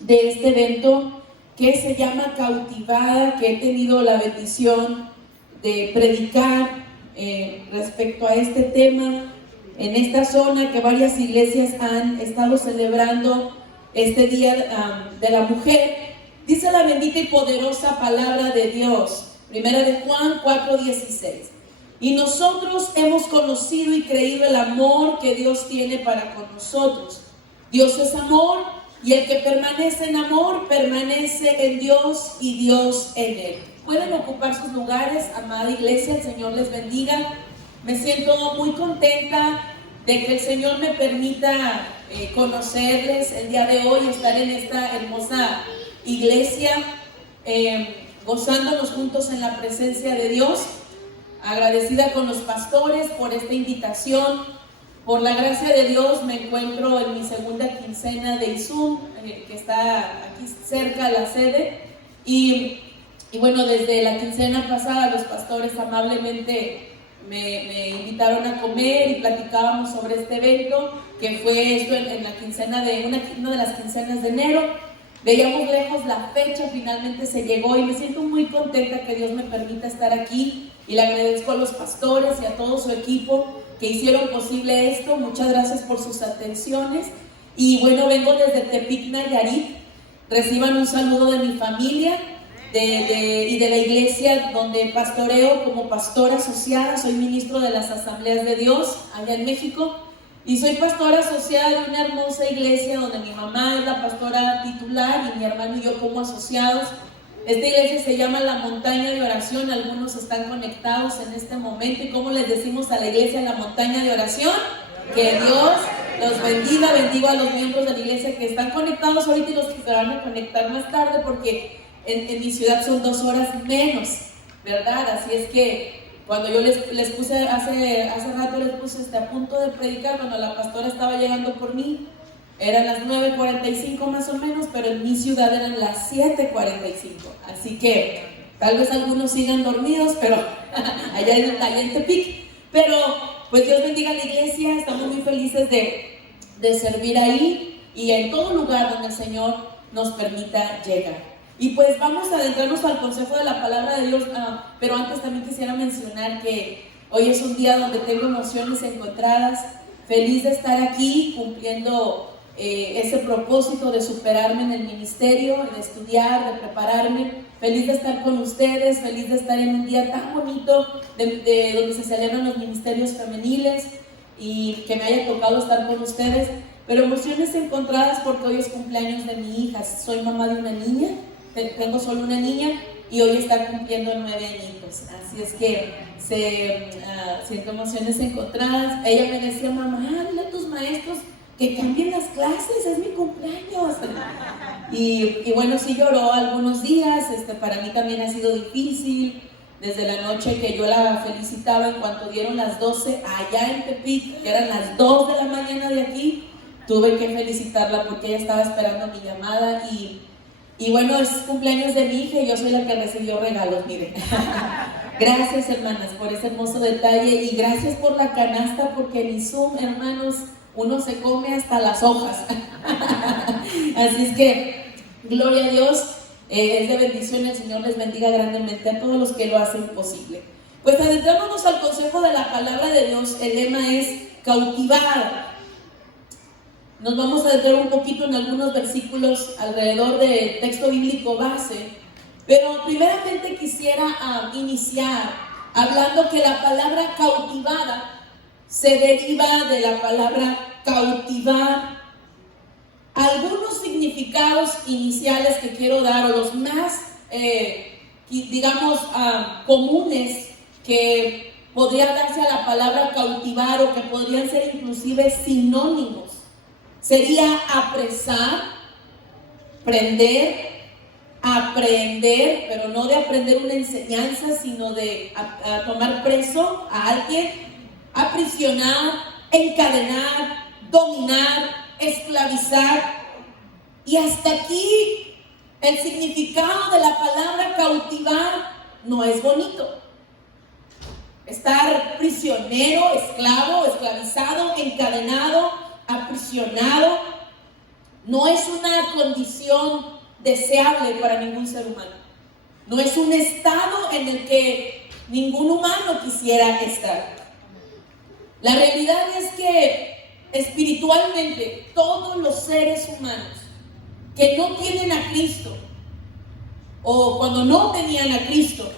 de este evento que se llama Cautivada, que he tenido la bendición de predicar respecto a este tema en esta zona, que varias iglesias han estado celebrando este Día de la Mujer. Dice la bendita y poderosa palabra de Dios, primera de Juan 4:16. Y nosotros hemos conocido y creído el amor que Dios tiene para con nosotros. Dios es amor, y el que permanece en amor, permanece en Dios y Dios en él. Pueden ocupar sus lugares, amada iglesia, el Señor les bendiga. Me siento muy contenta de que el Señor me permita conocerles el día de hoy, estar en esta hermosa iglesia, gozándonos juntos en la presencia de Dios. Agradecida con los pastores por esta invitación. Por la gracia de Dios me encuentro en mi segunda quincena de ISUM, que está aquí cerca de la sede. Y bueno, desde la quincena pasada los pastores amablemente me invitaron a comer y platicábamos sobre este evento, que fue esto en la quincena de una de las quincenas de enero. Veíamos lejos la fecha, finalmente se llegó y me siento muy contenta que Dios me permita estar aquí, y le agradezco a los pastores y a todo su equipo que hicieron posible esto. Muchas gracias por sus atenciones. Y bueno, vengo desde Tepic, Nayarit. Reciban un saludo de mi familia y de la iglesia donde pastoreo como pastora asociada. Soy ministro de las Asambleas de Dios allá en México, y soy pastora asociada de una hermosa iglesia donde mi mamá es la pastora titular y mi hermano y yo como asociados. Esta iglesia se llama La Montaña de Oración. Algunos están conectados en este momento. ¿Y cómo les decimos a la iglesia La Montaña de Oración? Que Dios los bendiga. Bendigo a los miembros de la iglesia que están conectados ahorita y los que se van a conectar más tarde, porque en mi ciudad son 2 horas menos, ¿verdad? Así es que cuando yo les puse, hace rato les puse a punto de predicar, cuando la pastora estaba llegando por mí, eran las 9:45 más o menos, pero en mi ciudad eran las 7:45. Así que tal vez algunos sigan dormidos, pero allá en Tepic. Pero pues Dios bendiga a la iglesia. Estamos muy felices de servir ahí y en todo lugar donde el Señor nos permita llegar. Y pues vamos a adentrarnos al consejo de la palabra de Dios, pero antes también quisiera mencionar que hoy es un día donde tengo emociones encontradas. Feliz de estar aquí cumpliendo ese propósito de superarme en el ministerio, de estudiar, de prepararme. Feliz de estar con ustedes, feliz de estar en un día tan bonito de donde se celebran los ministerios femeniles, y que me haya tocado estar con ustedes. Pero emociones encontradas porque hoy es cumpleaños de mi hija. Soy mamá de una niña, tengo solo una niña, y hoy está cumpliendo 9 añitos. Así es que siento emociones encontradas. Ella me decía: mamá, dile a tus maestros que cambien las clases, es mi cumpleaños. Y bueno, sí lloró algunos días. Para mí también ha sido difícil. Desde la noche que yo la felicitaba, en cuanto dieron las 12 allá en Tepic, que eran las 2 de la mañana de aquí, tuve que felicitarla porque ella estaba esperando mi llamada. Y bueno, es cumpleaños de mi hija y yo soy la que recibió regalos, miren. Gracias, hermanas, por ese hermoso detalle, y gracias por la canasta, porque en Zoom, hermanos, uno se come hasta las hojas. Así es que, gloria a Dios, es de bendición. El Señor les bendiga grandemente a todos los que lo hacen posible. Pues adentrémonos al consejo de la palabra de Dios. El lema es cautivar. Nos vamos a adentrar un poquito en algunos versículos alrededor del texto bíblico base, pero primeramente quisiera iniciar hablando que la palabra cautivada se deriva de la palabra cautivar. Algunos significados iniciales que quiero dar, o los más, comunes, que podría darse a la palabra cautivar, o que podrían ser inclusive sinónimos, sería apresar, prender, aprehender, pero no de aprender una enseñanza, sino de tomar preso a alguien, aprisionar, encadenar, dominar, esclavizar. Y hasta aquí el significado de la palabra cautivar no es bonito. Estar prisionero, esclavo, esclavizado, encadenado, aprisionado, no es una condición deseable para ningún ser humano. No es un estado en el que ningún humano quisiera estar. La realidad es que espiritualmente todos los seres humanos que no tienen a Cristo, o cuando no tenían a Cristo,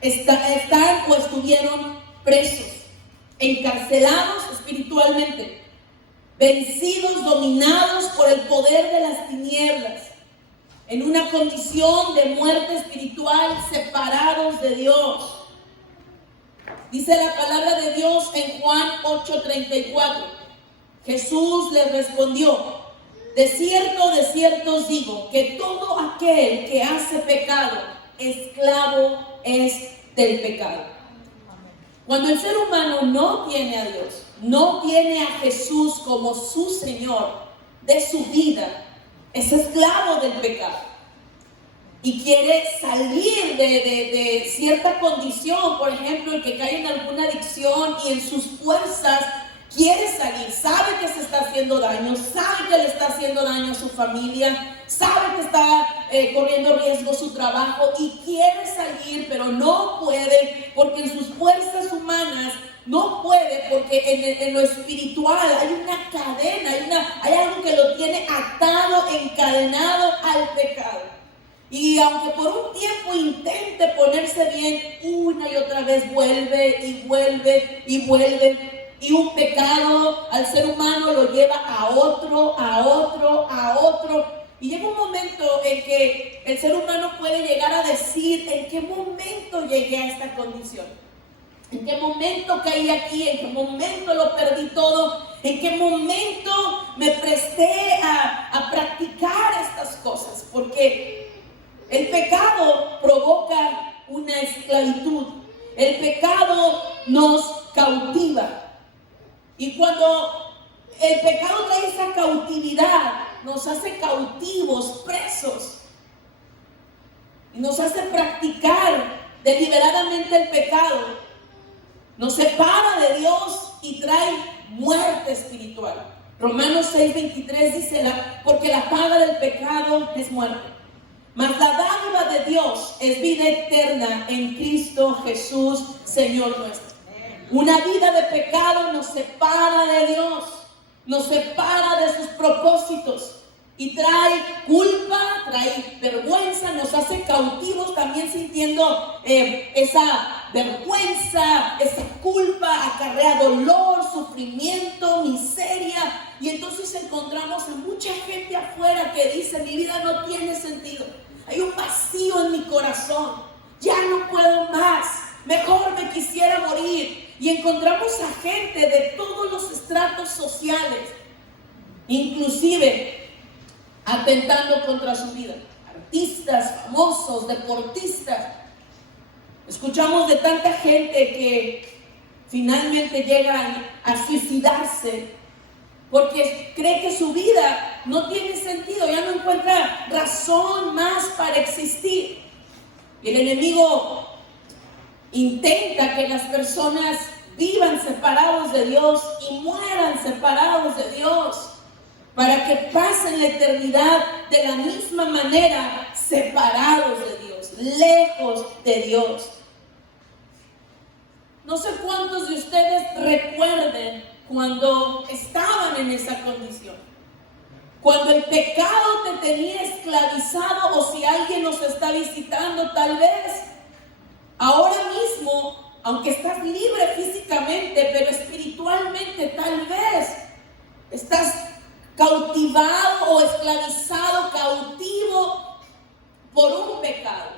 están o estuvieron presos, encarcelados espiritualmente, vencidos, dominados por el poder de las tinieblas, en una condición de muerte espiritual, separados de Dios. Dice la palabra de Dios en Juan 8:34. Jesús les respondió: de cierto os digo, que todo aquel que hace pecado, esclavo es del pecado. Cuando el ser humano no tiene a Dios, no tiene a Jesús como su Señor de su vida, es esclavo del pecado. Y quiere salir de cierta condición, por ejemplo, el que cae en alguna adicción y en sus fuerzas quiere salir, sabe que se está haciendo daño, sabe que le está haciendo daño a su familia, sabe que está corriendo riesgo su trabajo y quiere salir, pero no puede porque en sus fuerzas humanas no puede, porque en lo espiritual hay una cadena, hay algo que lo tiene atado, encadenado al pecado. Y aunque por un tiempo intente ponerse bien, una y otra vez vuelve y vuelve y vuelve. Y un pecado al ser humano lo lleva a otro, a otro, a otro. Y llega un momento en que el ser humano puede llegar a decir: ¿en qué momento llegué a esta condición? ¿En qué momento caí aquí? ¿En qué momento lo perdí todo? ¿En qué momento me presté a practicar estas cosas? Porque el pecado provoca una esclavitud. El pecado nos cautiva. Y cuando el pecado trae esa cautividad, nos hace cautivos, presos. Y nos hace practicar deliberadamente el pecado. Nos separa de Dios y trae muerte espiritual. Romanos 6:23 dice: porque la paga del pecado es muerte. Mas la dádiva de Dios es vida eterna en Cristo Jesús, Señor nuestro. Una vida de pecado nos separa de Dios, nos separa de sus propósitos y trae culpa, trae vergüenza, nos hace cautivos también sintiendo esa vergüenza, esa culpa, acarrea dolor, sufrimiento, miseria. Y entonces encontramos a mucha gente afuera que dice: mi vida no tiene sentido, hay un vacío en mi corazón, ya no puedo más, mejor me quisiera morir. Y encontramos a gente de todos los estratos sociales, inclusive atentando contra su vida. Artistas, famosos, deportistas. Escuchamos de tanta gente que finalmente llegan a suicidarse porque cree que su vida no tiene sentido, ya no encuentra razón más para existir. Y el enemigo intenta que las personas vivan separados de Dios y mueran separados de Dios, para que pasen la eternidad de la misma manera, separados de Dios, lejos de Dios. No sé cuántos de ustedes recuerden cuando estaban en esa condición, cuando el pecado te tenía esclavizado, o si alguien nos está visitando, tal vez ahora mismo, aunque estás libre físicamente, pero espiritualmente tal vez estás cautivado o esclavizado, cautivo por un pecado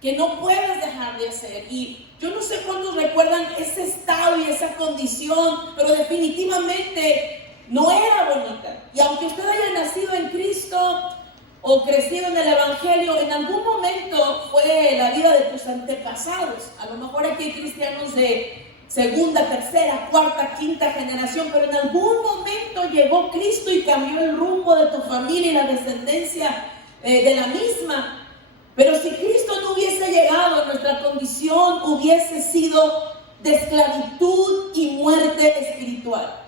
que no puedes dejar de hacer. Y yo no sé cuántos recuerdan ese estado y esa condición, pero definitivamente no era bonita. Y aunque usted haya nacido en Cristo o crecido en el Evangelio, en algún momento fue la vida de tus antepasados. A lo mejor aquí hay cristianos de segunda, tercera, cuarta, quinta generación, pero en algún momento llegó Cristo y cambió el rumbo de tu familia y la descendencia de la misma. Pero si Cristo no hubiese llegado, nuestra condición hubiese sido de esclavitud y muerte espiritual.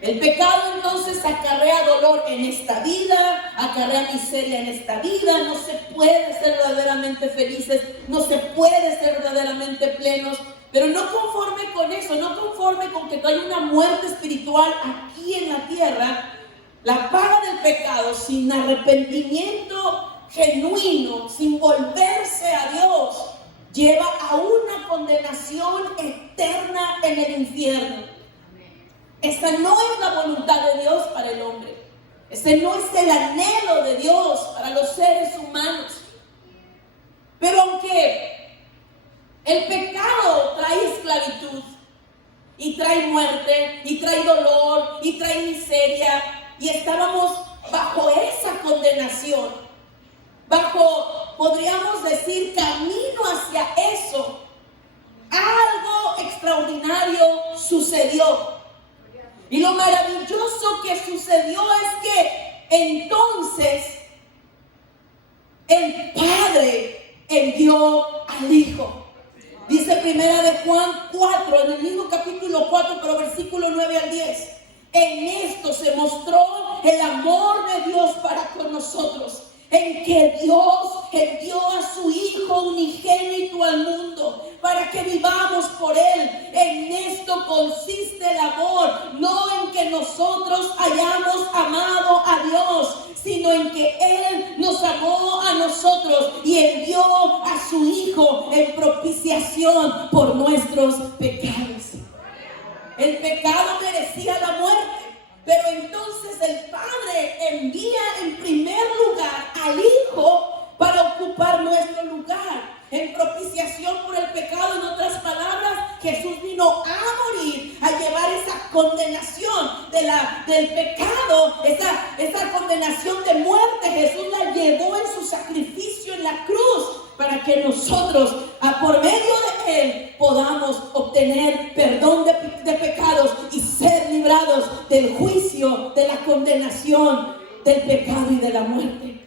El pecado entonces acarrea dolor en esta vida, acarrea miseria en esta vida. No se puede ser verdaderamente felices, no se puede ser verdaderamente plenos. Pero no conforme con eso, no conforme con que hay una muerte espiritual aquí en la tierra, la paga del pecado sin arrepentimiento genuino, sin volverse a Dios, lleva a una condenación eterna en el infierno. Esta no es la voluntad de Dios para el hombre. Este no es el anhelo de Dios para los seres humanos. Pero aunque el pecado trae esclavitud, y trae muerte, y trae dolor, y trae miseria, y estábamos bajo esa condenación, bajo, podríamos decir, camino hacia eso, algo extraordinario sucedió. Y lo maravilloso que sucedió es que entonces el Padre envió al Hijo. Dice primera de Juan 4, en el mismo capítulo 4, pero versículo 9 al 10. En esto se mostró el amor de Dios para con nosotros, en que Dios envió a su Hijo unigénito al mundo para que vivamos por Él. En esto consiste el amor, no en que nosotros hayamos amado a Dios, sino en que Él nos amó a nosotros y envió a su Hijo en propiciación por nuestros pecados. El pecado merecía la muerte, pero entonces el Padre envía en primer lugar al Hijo para ocupar nuestro lugar. En propiciación por el pecado, en otras palabras, Jesús vino a morir, a llevar esa condenación del pecado, esa condenación de muerte. Jesús la llevó en su sacrificio en la cruz, para que nosotros, por medio de Él, podamos obtener perdón de pecados y ser librados del juicio, de la condenación, del pecado y de la muerte.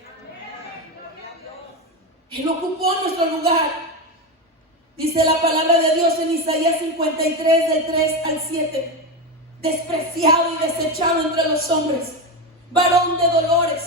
Él ocupó nuestro lugar. Dice la palabra de Dios en Isaías 53, del 3 al 7. Despreciado y desechado entre los hombres, varón de dolores,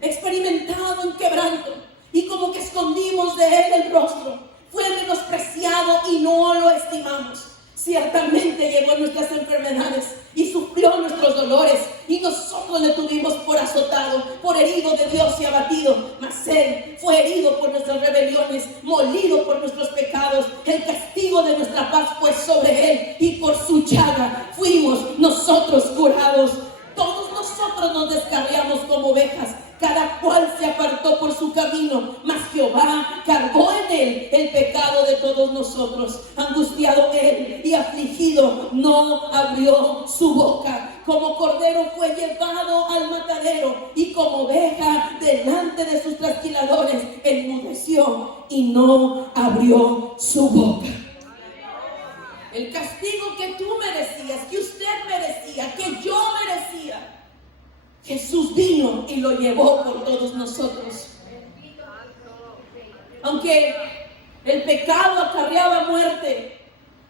experimentado en quebranto, y como que escondimos de él el rostro. Fue menospreciado y no lo estimamos. Ciertamente llevó nuestras enfermedades y sufrió nuestros dolores, y nosotros le tuvimos por azotado, por herido de Dios y abatido. Mas Él fue herido por nuestras rebeliones, molido por nuestros pecados. El castigo de nuestra paz fue sobre Él, y por su llaga fuimos nosotros curados. Todos nosotros nos descarriamos como ovejas, cada cual se apartó por su camino, mas Jehová cargó en él el pecado de todos nosotros. Angustiado él y afligido, no abrió su boca. Como cordero fue llevado al matadero, y como oveja delante de sus trasquiladores, enmudeció y no abrió su boca. El castigo que tú merecías, que usted merecía, que yo merecía, Jesús vino y lo llevó por todos nosotros. Aunque el pecado acarreaba muerte,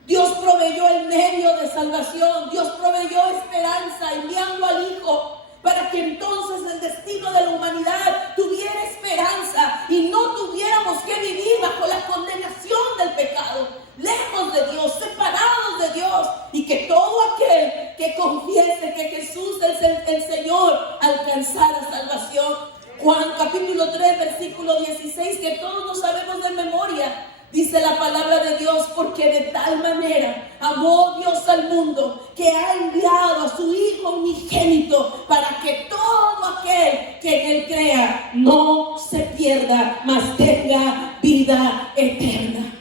Dios proveyó el medio de salvación. Dios proveyó esperanza enviando al Hijo, para que entonces el destino de la humanidad tuviera esperanza y no tuviéramos que vivir bajo la condenación del pecado, lejos de Dios, separados de Dios, y que todo aquel que confiese que Jesús es el Señor alcanzara salvación. Juan capítulo 3 versículo 16, que todos nos sabemos de memoria. Dice la palabra de Dios: porque de tal manera amó Dios al mundo, que ha enviado a su Hijo unigénito, para que todo aquel que en él crea no se pierda, mas tenga vida eterna.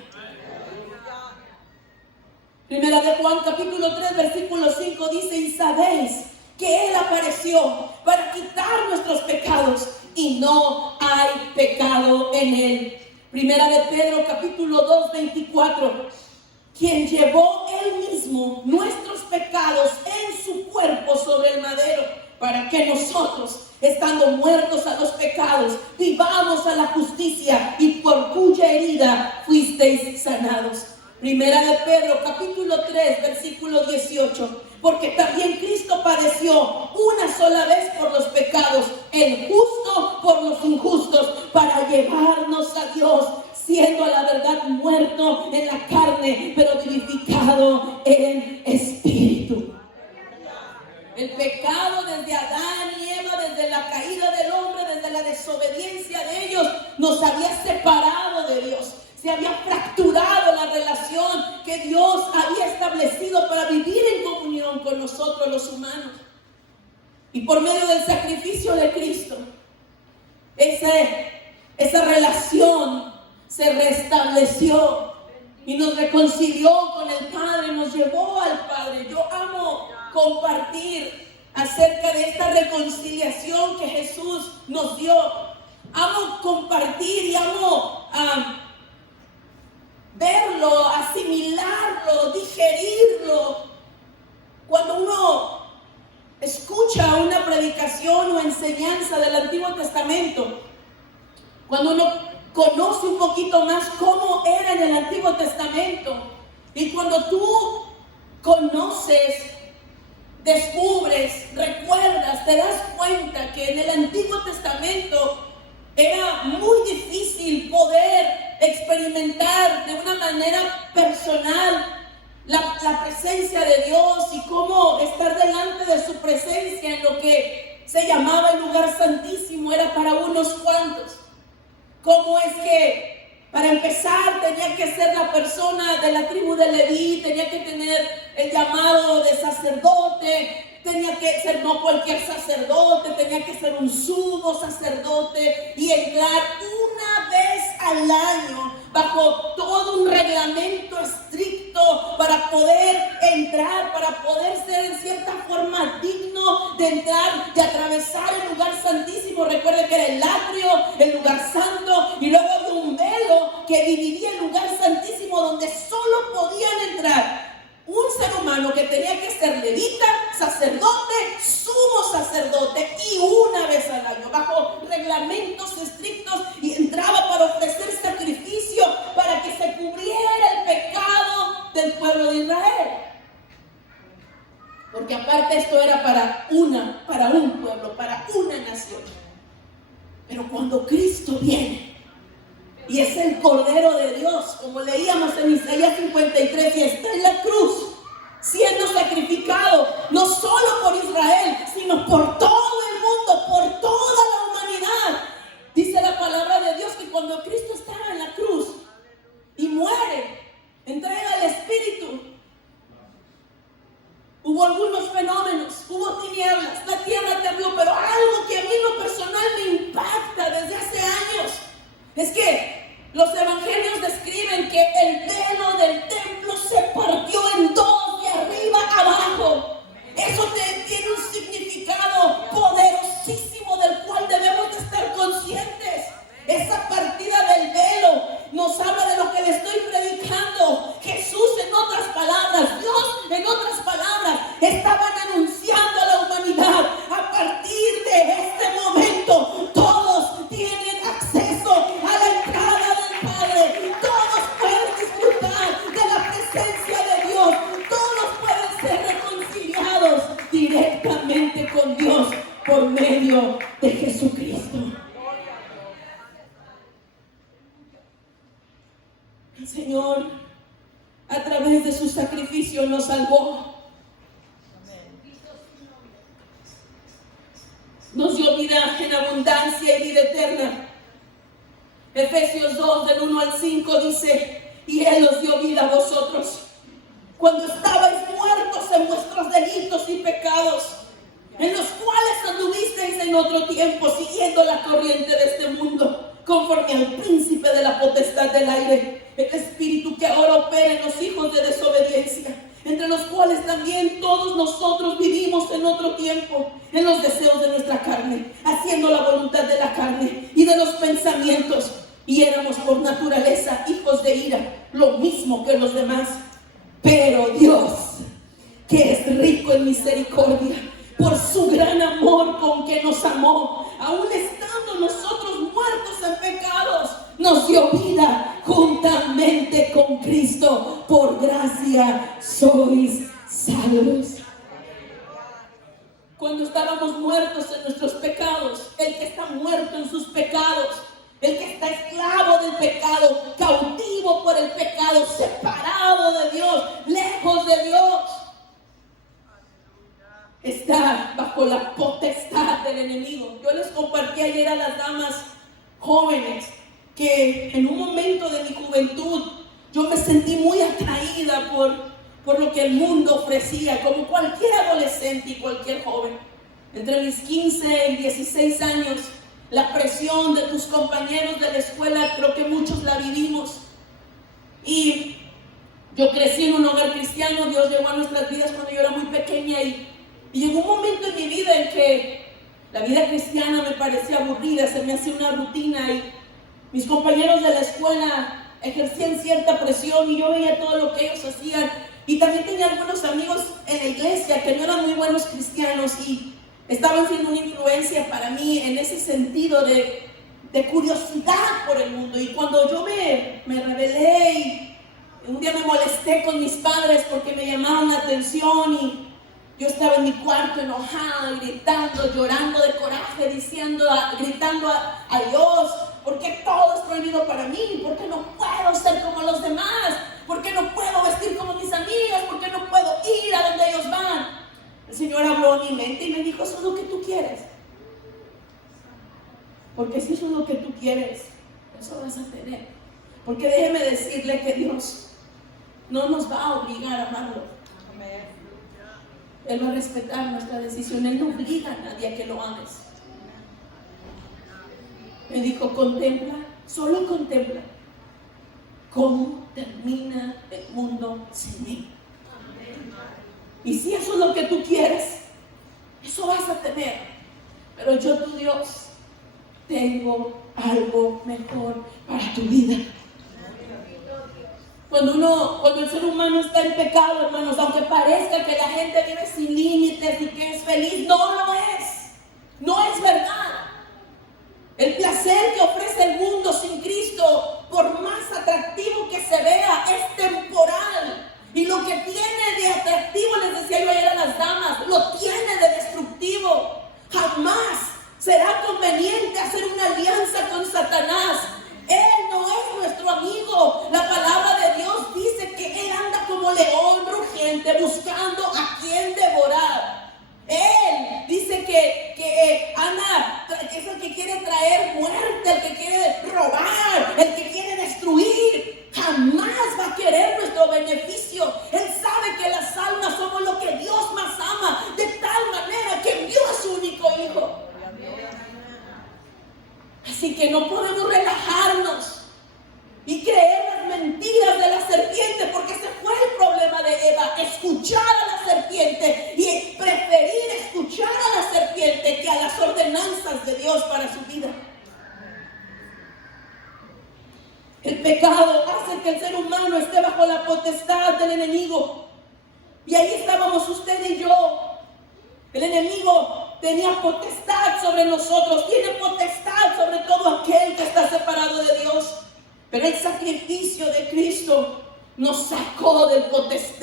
Primera de Juan capítulo 3 versículo 5 dice: y sabéis que Él apareció para quitar nuestros pecados, y no hay pecado en Él. Primera de Pedro capítulo 2 24, quien llevó Él mismo nuestros pecados en su cuerpo sobre el madero, para que nosotros, estando muertos a los pecados, vivamos a la justicia, y por cuya herida fuisteis sanados. Primera de Pedro capítulo 3 versículo 18, porque también Cristo padeció una sola vez por los pecados, el justo por los injustos, para llevarnos a Dios, siendo a la verdad muerto en la carne, pero vivificado en espíritu. El pecado desde Adán y Eva, desde la caída del hombre, desde la desobediencia de ellos, nos había separado de Dios. Se había fracturado la relación que Dios había establecido para vivir en comunión con nosotros los humanos. Y por medio del sacrificio de Cristo, esa relación se restableció y nos reconcilió con el Padre, nos llevó al Padre. Yo amo compartir acerca de esta reconciliación que Jesús nos dio. Amo compartir y amo verlo, asimilarlo, digerirlo. Cuando uno escucha una predicación o enseñanza del Antiguo Testamento, cuando uno conoce un poquito más cómo era en el Antiguo Testamento, y cuando tú conoces, descubres, recuerdas, te das cuenta que en el Antiguo Testamento era muy difícil poder experimentar de una manera personal la presencia de Dios y cómo estar delante de su presencia en lo que se llamaba el lugar santísimo era para unos cuantos. Cómo es que para empezar tenía que ser la persona de la tribu de Leví, tenía que tener el llamado de sacerdote, tenía que ser no cualquier sacerdote, tenía que ser un sumo sacerdote y entrar una vez al año bajo todo un reglamento estricto para poder entrar, para poder ser en cierta forma digno de entrar, de atravesar el lugar santísimo. Recuerde que era el atrio, el lugar santo, y luego había un velo que dividía el lugar santísimo donde solo podían entrar un ser humano que tenía que ser levita, sacerdote, sumo sacerdote, y una vez al año, bajo reglamentos estrictos, y entraba para ofrecer sacrificio para que se cubriera el pecado del pueblo de Israel. Porque aparte esto era para un pueblo, para una nación. Pero cuando Cristo viene, y es el Cordero de Dios, como leíamos en Isaías 53, y está en la cruz, siendo sacrificado, no solo por Israel, sino por todo el mundo, por toda la humanidad. Dice la palabra de Dios que cuando Cristo estaba en la cruz y muere, entrega el Espíritu, hubo algunos fenómenos, hubo tinieblas, la tierra tembló, pero algo que a mí en lo personal me impacta desde hace años es que los evangelios describen que el velo del templo se partió en dos, de arriba a abajo. Eso tiene un significado poderosísimo del cual debemos de estar conscientes. Esa partida del velo nos habla de lo que le estoy predicando. Jesús, en otras palabras, Dios, en otras palabras, estaban anunciando a la humanidad: a partir de este momento, todos tienen acceso a la entrada del Padre. Todos pueden disfrutar de la presencia de Dios. Todos pueden ser reconciliados directamente con Dios por medio de Jesucristo. El Señor, a través de su sacrificio, nos salvó. Nos dio vida en abundancia y vida eterna. Efesios 2, del 1 al 5 dice: y Él os dio vida a vosotros cuando estabais muertos en vuestros delitos y pecados, en los cuales anduvisteis en otro tiempo, siguiendo la corriente de este mundo, conforme al príncipe de la potestad del aire, el espíritu que ahora opera en los hijos de desobediencia, entre los cuales también todos nosotros vivimos en otro tiempo, en los deseos de nuestra carne, haciendo la voluntad de la carne y de los pensamientos, y éramos por naturaleza hijos de ira, lo mismo que los demás. Pero Dios, que es rico en misericordia, por su gran amor con que nos amó, aun estando nosotros muertos en pecados, nos dio vida juntamente con Cristo. Por gracia sois salvos. estábamos muertos en nuestros pecados, el que está muerto en sus pecados, el que está esclavo del pecado, cautivo por el pecado, separado de Dios, lejos de Dios, está bajo la potestad del enemigo. Yo les compartí ayer a las damas jóvenes que en un momento de mi juventud yo me sentí muy atraída por lo que el mundo ofrecía, como cualquier adolescente y cualquier joven. Entre mis 15 y 16 años, la presión de tus compañeros de la escuela, creo que muchos la vivimos. Y yo crecí en un hogar cristiano, Dios llegó a nuestras vidas cuando yo era muy pequeña y llegó un momento en mi vida en que la vida cristiana me parecía aburrida, se me hacía una rutina y mis compañeros de la escuela ejercían cierta presión y yo veía todo lo que ellos hacían. Y también tenía algunos amigos en la iglesia que no eran muy buenos cristianos y estaban siendo una influencia para mí en ese sentido de curiosidad por el mundo. Y cuando yo me rebelé y un día me molesté con mis padres porque me llamaban la atención y yo estaba en mi cuarto enojada, gritando, llorando de coraje, gritando a Dios, ¿por qué todo es prohibido para mí? ¿Por qué no puedo ser como los demás? ¿Por qué no puedo vestir como mis amigas? ¿Por qué no puedo ir a donde ellos van? El Señor habló en mi mente y me dijo, eso es lo que tú quieres. Porque si eso es lo que tú quieres, eso vas a tener. Porque déjeme decirle que Dios no nos va a obligar a amarlo. Él va a respetar nuestra decisión. Él no obliga a nadie a que lo ames. Me dijo, contempla, solo contempla cómo termina el mundo sin mí. Y si eso es lo que tú quieres, eso vas a tener. Pero yo, tu Dios, tengo algo mejor para tu vida. Cuando el ser humano está en pecado, hermanos, aunque parezca que la gente vive sin límites y que es feliz, no lo es. No es verdad. El placer que ofrece el mundo sin Cristo, por más atractivo que se vea, es temporal. Y lo que tiene de atractivo, les decía yo ayer a las damas, lo tiene de destructivo. Jamás será conveniente hacer una alianza con Satanás. Él no es nuestro amigo. La palabra de Dios dice que Él anda como león rugiente buscando a quien devorar. Él dice que anda, que es el que quiere traer muerte, el que quiere robar, el que quiere destruir. Jamás va a querer nuestro beneficio. Él sabe que las almas somos lo que Dios más ama, de tal manera que envió a su único Hijo. Así que no podemos relajarnos y creer las mentiras de la serpiente, porque ese fue el problema de Eva, escuchar a la serpiente y preferir escuchar a la serpiente que a las ordenanzas de Dios para su vida. El pecado hace que el ser humano esté bajo la potestad del enemigo. Y ahí estábamos usted y yo. El enemigo tenía potestad sobre nosotros, tiene potestad sobre todo aquel que está separado de Dios. Pero el sacrificio de Cristo nos sacó de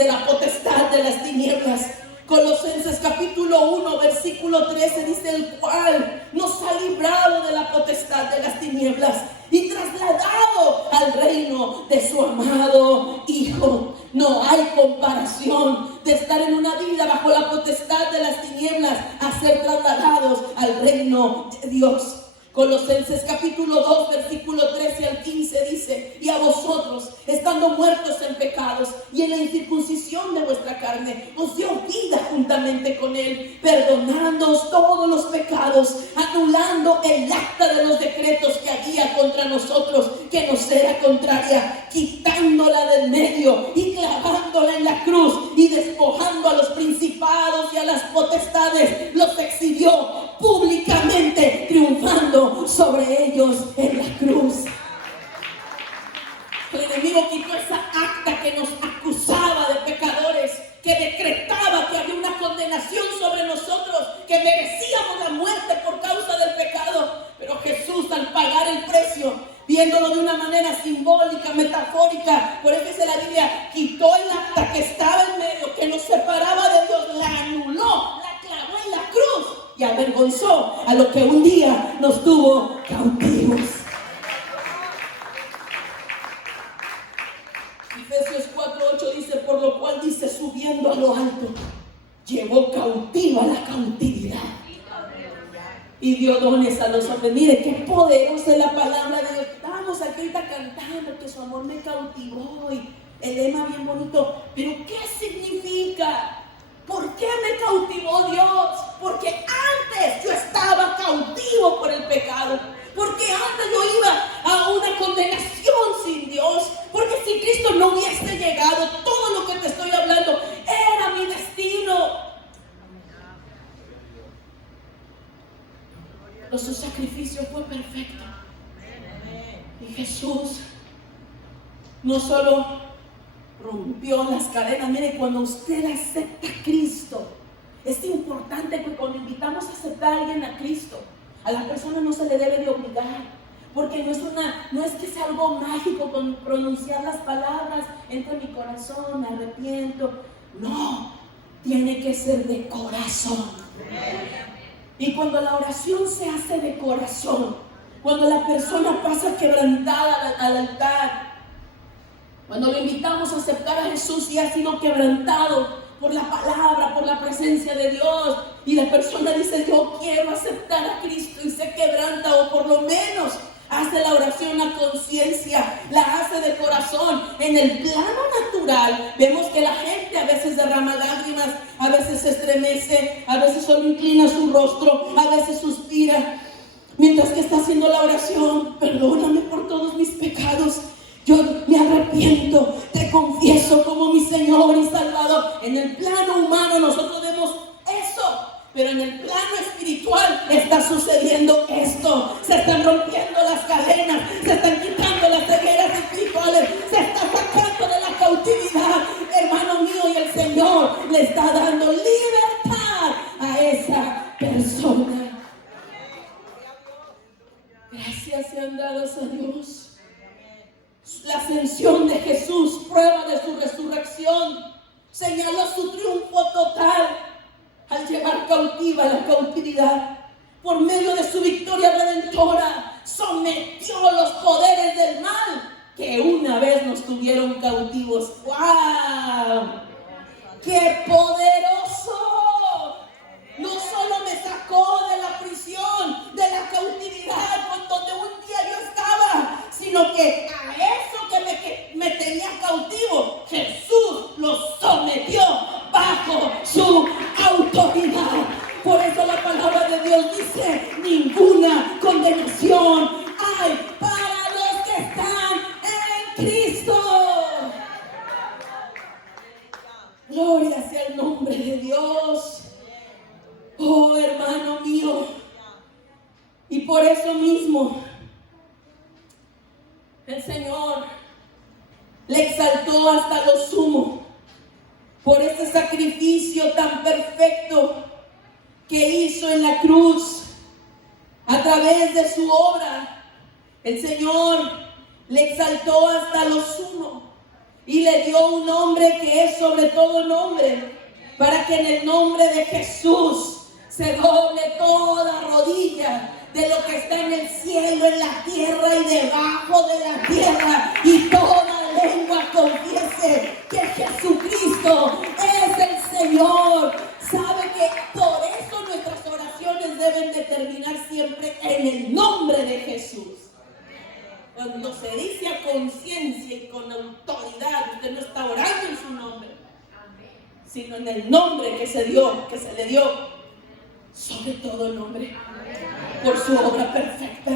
la potestad de las tinieblas. Colosenses capítulo 1, versículo 13 dice, el cual nos ha librado de la potestad de las tinieblas y trasladado al reino de su amado Hijo. No hay comparación de estar en una vida bajo la potestad de las tinieblas a ser trasladados al reino de Dios. Colosenses capítulo 2, versículo 13 al 15 dice, y a vosotros, estando muertos en pecados y en la incircuncisión de vuestra carne, os dio vida juntamente con Él, perdonándoos todos los pecados, anulando el acta de los decretos que había contra nosotros, que nos era contraria, quitándola del medio y clavándola en la cruz y despojando a los principados y a las potestades, los exhibió públicamente, triunfando sobre ellos en la cruz. El enemigo quitó esa acta que nos acusaba de pecadores, que decretaba que había una condenación sobre nosotros, que merecíamos la muerte por causa del pecado. Pero Jesús, al pagar el precio, viéndolo de una manera simbólica, metafórica, por eso dice la Biblia, quitó el acta que estaba en medio, que nos separaba de Dios, la anuló, la clavó en la cruz. y avergonzó a lo que un día nos tuvo cautivos. Efesios 4:8 dice, por lo cual dice, subiendo a lo alto, llevó cautiva la cautividad y dio dones a los hombres. Mire qué poderosa es la palabra de Dios. Estábamos aquí ahorita cantando que su amor me cautivó y el lema bien bonito, pero ¿qué significa? ¿Por qué me cautivó Dios? Porque antes yo estaba cautivo por el pecado, porque antes yo iba a una condenación sin Dios, porque si Cristo no hubiese llegado, todo lo que te estoy hablando era mi destino. Pero su sacrificio fue perfecto. Y Jesús no solo rompió las cadenas. Mire, cuando usted acepta a Cristo, es importante que cuando invitamos a aceptar a alguien a Cristo, a la persona no se le debe de obligar, porque no es que sea algo mágico con pronunciar las palabras, entra en mi corazón, me arrepiento. No, tiene que ser de corazón. Y cuando la oración se hace de corazón, cuando la persona pasa quebrantada al altar, cuando lo invitamos a aceptar a Jesús y ha sido quebrantado por la palabra, por la presencia de Dios, y la persona dice, yo quiero aceptar a Cristo, y se quebranta, o por lo menos hace la oración a conciencia, la hace de corazón. En el plano natural vemos que la gente a veces derrama lágrimas, a veces se estremece, a veces solo inclina su rostro, a veces suspira mientras que está haciendo la oración. Perdóname por todos mis pecados, yo me arrepiento, te confieso como mi Señor y Salvador. En el plano humano nosotros vemos eso, pero en el plano espiritual está sucediendo esto. Se están rompiendo las cadenas, se están quitando las cegueras espirituales, se está sacando de la cautividad, hermano mío, y el Señor le está dando libertad a esa persona. Gracias sean dadas a Dios. La ascensión de Jesús, prueba de su resurrección, señaló su triunfo total al llevar cautiva la cautividad. Por medio de su victoria redentora, sometió los poderes del mal que una vez nos tuvieron cautivos. ¡Wow! ¡Qué poderoso! No solo me sacó de la prisión, de la cautividad con donde un día yo estaba, sino que a eso que me tenía cautivo, Jesús lo sometió bajo su autoridad. Por eso la palabra de Dios dice, ninguna condenación hay para los que están en Cristo. Gloria sea el nombre de Dios. Oh, hermano mío. Y por eso mismo el Señor le exaltó hasta lo sumo por ese sacrificio tan perfecto que hizo en la cruz. A través de su obra, el Señor le exaltó hasta lo sumo y le dio un nombre que es sobre todo nombre, para que en el nombre de Jesús se doble toda rodilla de lo que está en el cielo, en la tierra y debajo de la tierra, y toda lengua confiese que Jesucristo es el Señor. Sabe que por eso nuestras oraciones deben de terminar siempre en el nombre de Jesús. Cuando se dice a conciencia y con autoridad, usted no está orando en su nombre, sino en el nombre que se le dio sobre todo nombre, por su obra perfecta.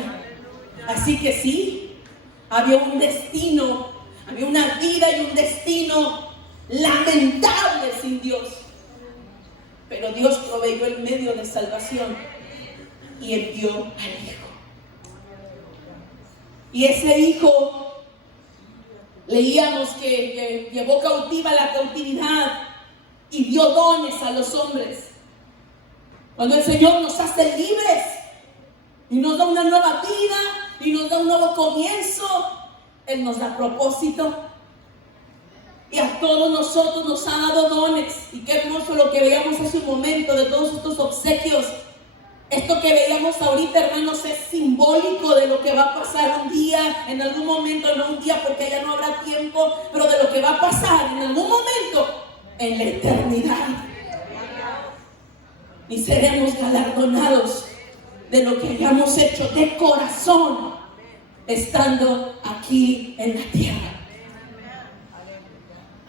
Así que sí, había un destino, había una vida y un destino lamentable sin Dios, pero Dios proveyó el medio de salvación y envió al Hijo. Y ese Hijo, leíamos que llevó cautiva la cautividad y dio dones a los hombres. Cuando el Señor nos hace libres y nos da una nueva vida y nos da un nuevo comienzo, Él nos da propósito. Y a todos nosotros nos ha dado dones. Y qué hermoso lo que veíamos hace un momento de todos estos obsequios. Esto que veíamos ahorita, hermanos, es simbólico de lo que va a pasar un día, en algún momento, no un día porque ya no habrá tiempo, pero de lo que va a pasar en algún momento en la eternidad. Y seremos galardonados de lo que hayamos hecho de corazón estando aquí en la tierra.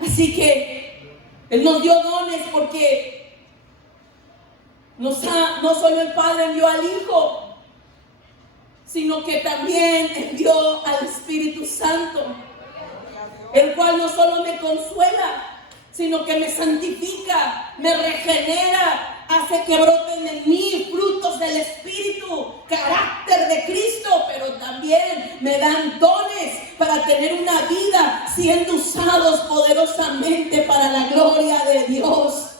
Así que Él nos dio dones porque no solo el Padre envió al Hijo, sino que también envió al Espíritu Santo, el cual no solo me consuela, sino que me santifica, me regenera, hace que broten en mí frutos del Espíritu, carácter de Cristo, pero también me dan dones para tener una vida siendo usados poderosamente para la gloria de Dios.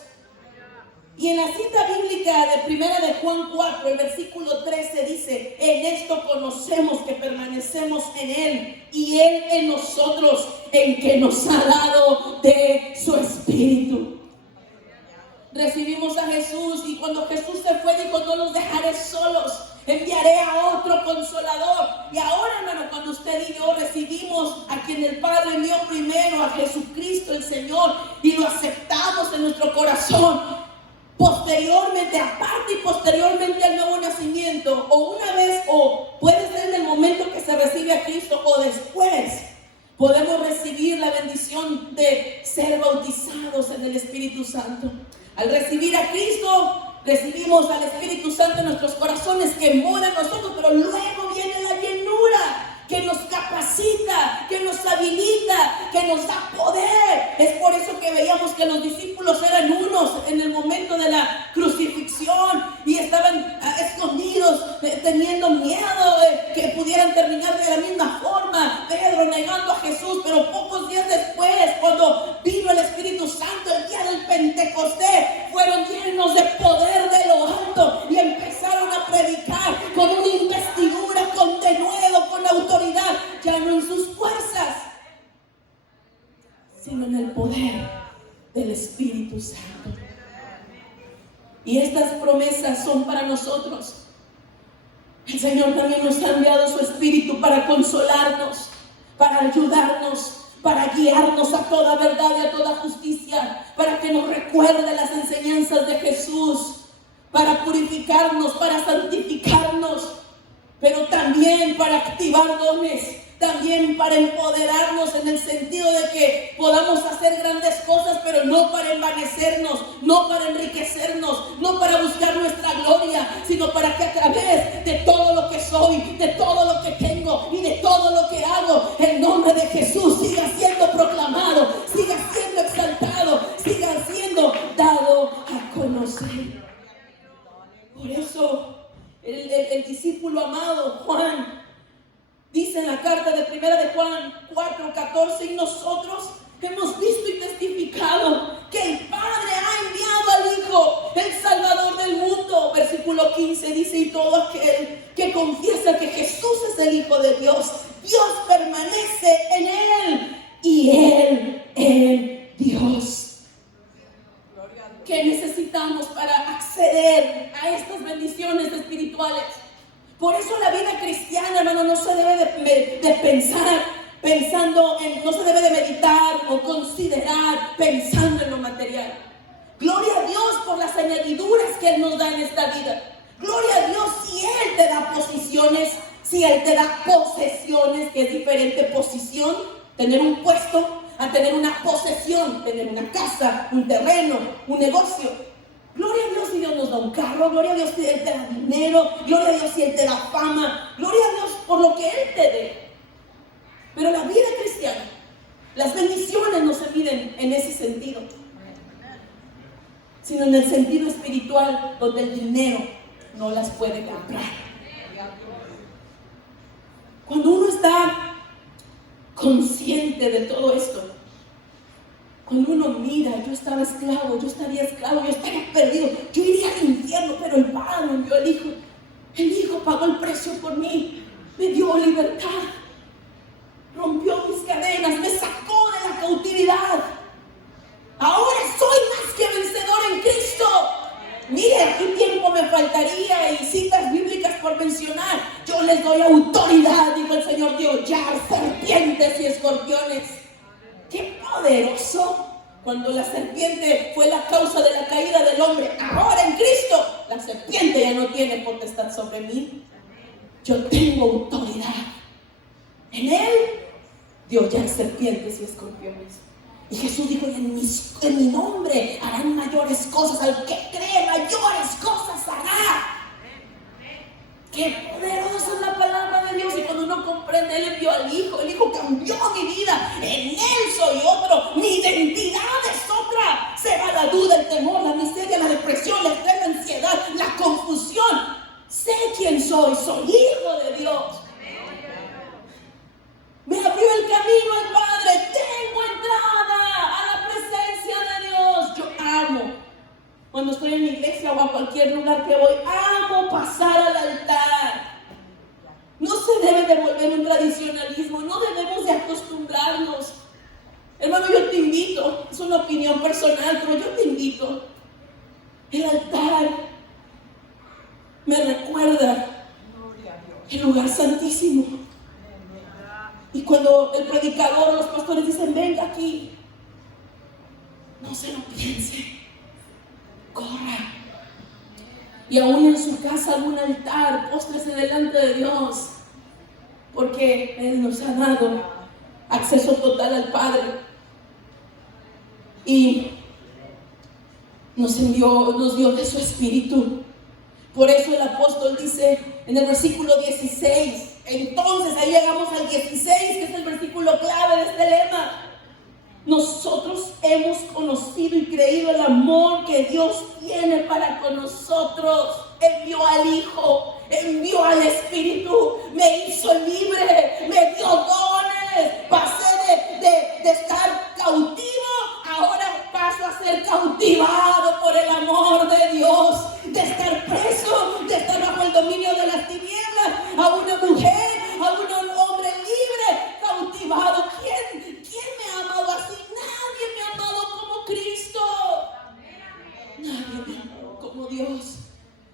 Y en la cita bíblica de 1 de Juan 4, el versículo 13 dice: en esto conocemos que permanecemos en Él y Él en nosotros, en que nos ha dado de su Espíritu. Recibimos a Jesús y cuando Jesús se fue dijo: no los dejaré solos, enviaré a otro consolador. Y ahora, hermano, cuando usted y yo recibimos a quien el Padre envió primero, a Jesucristo el Señor, y lo aceptamos en nuestro corazón, posteriormente, aparte y posteriormente al nuevo nacimiento, o una vez, o puede ser en el momento que se recibe a Cristo, o después, podemos recibir la bendición de ser bautizados en el Espíritu Santo. Al recibir a Cristo, recibimos al Espíritu Santo en nuestros corazones, que mora en nosotros, pero luego viene la llenura, que nos capacita, que nos habilita, que nos da poder. Es por eso que veíamos que los discípulos eran unos en el momento de la crucifixión y estaban escondidos, teniendo miedo que pudieran terminar de la misma forma, Pedro negando a Jesús. Pero pocos días después, cuando vino el Espíritu Santo, el día del Pentecostés, fueron llenos de poder de lo alto y empezaron a predicar con una investidura, con denuedo, con autoridad, ya no en sus fuerzas, sino en el poder del Espíritu Santo. Y estas promesas son para nosotros. El Señor también nos ha enviado su Espíritu para consolarnos, para ayudarnos, para guiarnos a toda verdad y a toda justicia, para que nos recuerde las enseñanzas de Jesús, para purificarnos, para santificarnos, pero también para activar dones, también para empoderarnos en el sentido de que podamos hacer grandes cosas, pero no para envanecernos, no para enriquecernos, no para buscar nuestra gloria, sino para que a través de todo lo que soy, de todo lo que tengo y de todo lo que hago, el nombre de Jesús siga siendo proclamado, siga siendo exaltado, siga siendo dado a conocer. Por eso el discípulo amado Juan dice en la carta de 1 de Juan 4:14: y nosotros hemos visto y testificado que el Padre ha enviado al Hijo, el Salvador del mundo. Versículo 15 dice: y todo aquel que confiesa que Jesús es el Hijo de Dios, Dios permanece en Él y Él en Dios. ¿Qué necesitamos para acceder a estas bendiciones espirituales? Por eso la vida cristiana, hermano, no se debe no se debe de meditar o considerar pensando en lo material. Gloria a Dios por las añadiduras que Él nos da en esta vida. Gloria a Dios si Él te da posiciones, si Él te da posesiones, que es diferente posición, tener un puesto, a tener una posesión, tener una casa, un terreno, un negocio. Gloria a Dios si Dios nos da un carro, gloria a Dios si Él te da dinero, gloria a Dios si Él te da fama, gloria a Dios por lo que Él te dé. Pero la vida cristiana, las bendiciones no se miden en ese sentido, sino en el sentido espiritual, donde el dinero no las puede comprar. Cuando uno está consciente de todo esto, cuando uno mira, yo estaba esclavo, yo estaría esclavo, yo estaría perdido, yo iría al infierno, pero el Padre envió al Hijo. El Hijo pagó el precio por mí, me dio libertad, rompió mis cadenas, me sacó de la cautividad. Ahora soy más que vencedor en Cristo. Mire, aquí tiempo me faltaría y por mencionar. Yo les doy autoridad, dijo el Señor, de hollar serpientes y escorpiones. ¡Qué poderoso! Cuando la serpiente fue la causa de la caída del hombre, ahora en Cristo, la serpiente ya no tiene potestad sobre mí. Yo tengo autoridad en Él de hollar serpientes y escorpiones. Y Jesús dijo, en mi nombre harán mayores cosas. Al que cree, mayores cosas hará. Qué poderosa es la palabra de Dios. Y cuando uno comprende, Él envió al Hijo. El Hijo cambió mi vida. En Él soy otro. Mi identidad es otra. Se va la duda, el temor, la miseria, la depresión, la extrema ansiedad, la confusión. Sé quién soy. Soy hijo de Dios. Me abrió el camino al Padre. Tengo entrada a la presencia de Dios. Yo amo. Cuando estoy en mi iglesia o a cualquier lugar que voy, amo pasar al altar. No se debe de volver un tradicionalismo. No debemos de acostumbrarnos. Hermano, yo te invito. Es una opinión personal, pero yo te invito. El altar me recuerda el lugar santísimo. Y cuando el predicador o los pastores dicen, venga aquí, no se lo piense, corra. Y aún en su casa algún altar, póstrese delante de Dios, porque Él nos ha dado acceso total al Padre. Y nos dio de su Espíritu. Por eso el apóstol dice en el versículo 16, entonces ahí llegamos al 16, que es el versículo clave de este lema. Nosotros hemos conocido y creído el amor que Dios tiene para con nosotros. Envió al Hijo, envió al Espíritu, me hizo libre, me dio dones. Pasé de estar cautivo, ahora paso a ser cautivado por el amor de Dios. De estar preso, de estar bajo el dominio de las tinieblas, a una mujer, a un hombre libre, cautivado. ¿Quién me ha amado así? Nadie me ha amado como Cristo. Nadie me ha amado como Dios.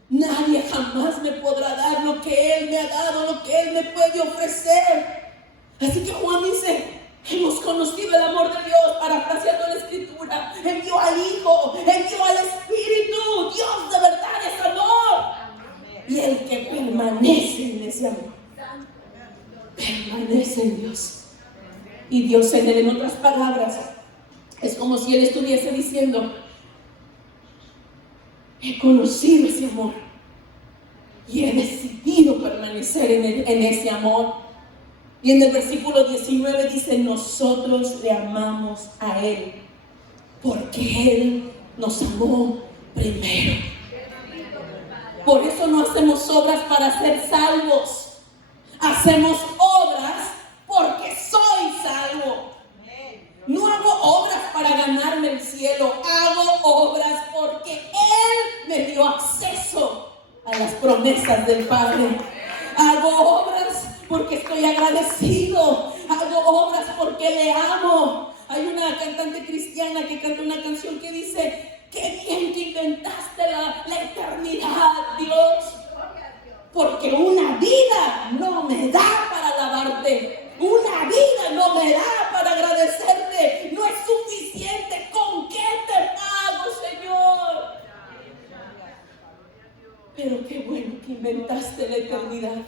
Nadie jamás me podrá dar lo que Él me ha dado, lo que Él me puede ofrecer. Así que Juan dice, hemos conocido el amor de Dios, parafraseando la Escritura. Envió al Hijo, envió al Espíritu. Dios de verdad es amor. Y el que permanece en ese amor, permanece en Dios. Y Dios en Él. En otras palabras, es como si Él estuviese diciendo, he conocido ese amor y he decidido permanecer en ese amor. Y en el versículo 19 dice, nosotros le amamos a Él porque Él nos amó primero. Por eso no hacemos obras para ser salvos. Hacemos obras porque soy salvo. No hago obras para ganarme el cielo. Hago obras porque Él me dio acceso a las promesas del Padre. Hago obras porque estoy agradecido. Hago obras porque le amo. Hay una cantante cristiana que canta una canción que dice, qué bien que inventaste la eternidad, Dios. Porque una vida no me da para alabarte. Una vida no me da para agradecerte. No es suficiente. ¿Con qué te pago, Señor? Pero qué bueno que inventaste la eternidad.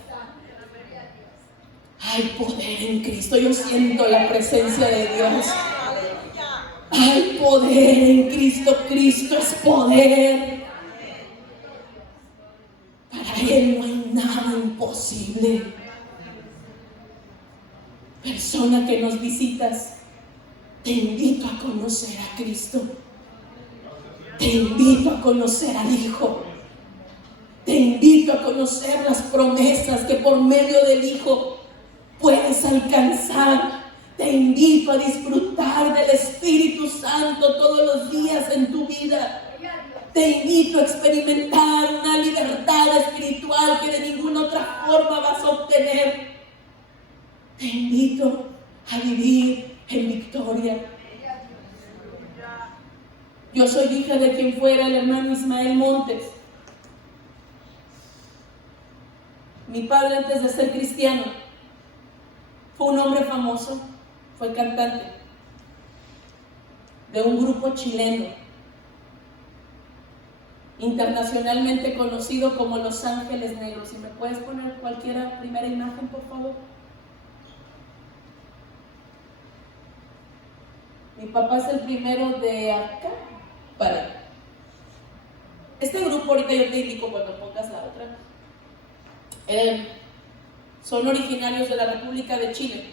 Hay poder en Cristo. Yo siento la presencia de Dios. Hay poder en Cristo. Cristo es poder. Para Él no hay nada imposible. Persona que nos visitas, te invito a conocer a Cristo. Te invito a conocer al Hijo. Te invito a conocer las promesas que por medio del Hijo puedes alcanzar. Te invito a disfrutar del Espíritu Santo todos los días en tu vida. Te invito a experimentar una libertad espiritual que de ninguna otra forma vas a obtener. Te invito a vivir en victoria. Yo soy hija de quien fuera el hermano Ismael Montes. Mi padre, antes de ser cristiano, fue un hombre famoso, fue cantante de un grupo chileno, internacionalmente conocido como Los Ángeles Negros. Si me puedes poner cualquier primera imagen, por favor. Mi papá es el primero de acá para allá. Este grupo, ahorita yo te indico cuando pongas la otra, son originarios de la República de Chile.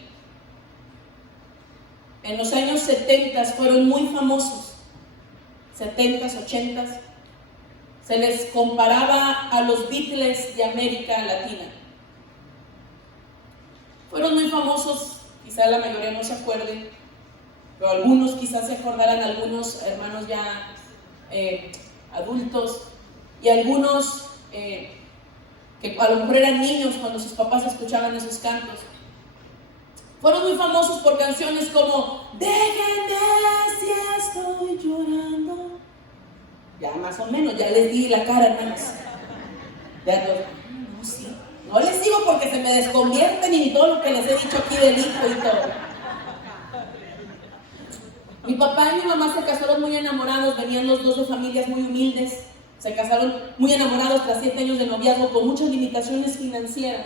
En los años 70 fueron muy famosos, 70s, 80s. Se les comparaba a los Beatles de América Latina. Fueron muy famosos, quizá la mayoría no se acuerden, pero algunos quizás se acordarán, algunos hermanos ya adultos, y algunos que a lo mejor eran niños cuando sus papás escuchaban esos cantos. Fueron muy famosos por canciones como "Déjenme si estoy llorando". Ya más o menos, ya les di la cara, hermanos. Ya no, sí. No les digo porque se me desconvierten y todo lo que les he dicho aquí del hijo y todo. Mi papá y mi mamá se casaron muy enamorados, venían los dos de familias muy humildes. Se casaron muy enamorados tras 7 años de noviazgo con muchas limitaciones financieras.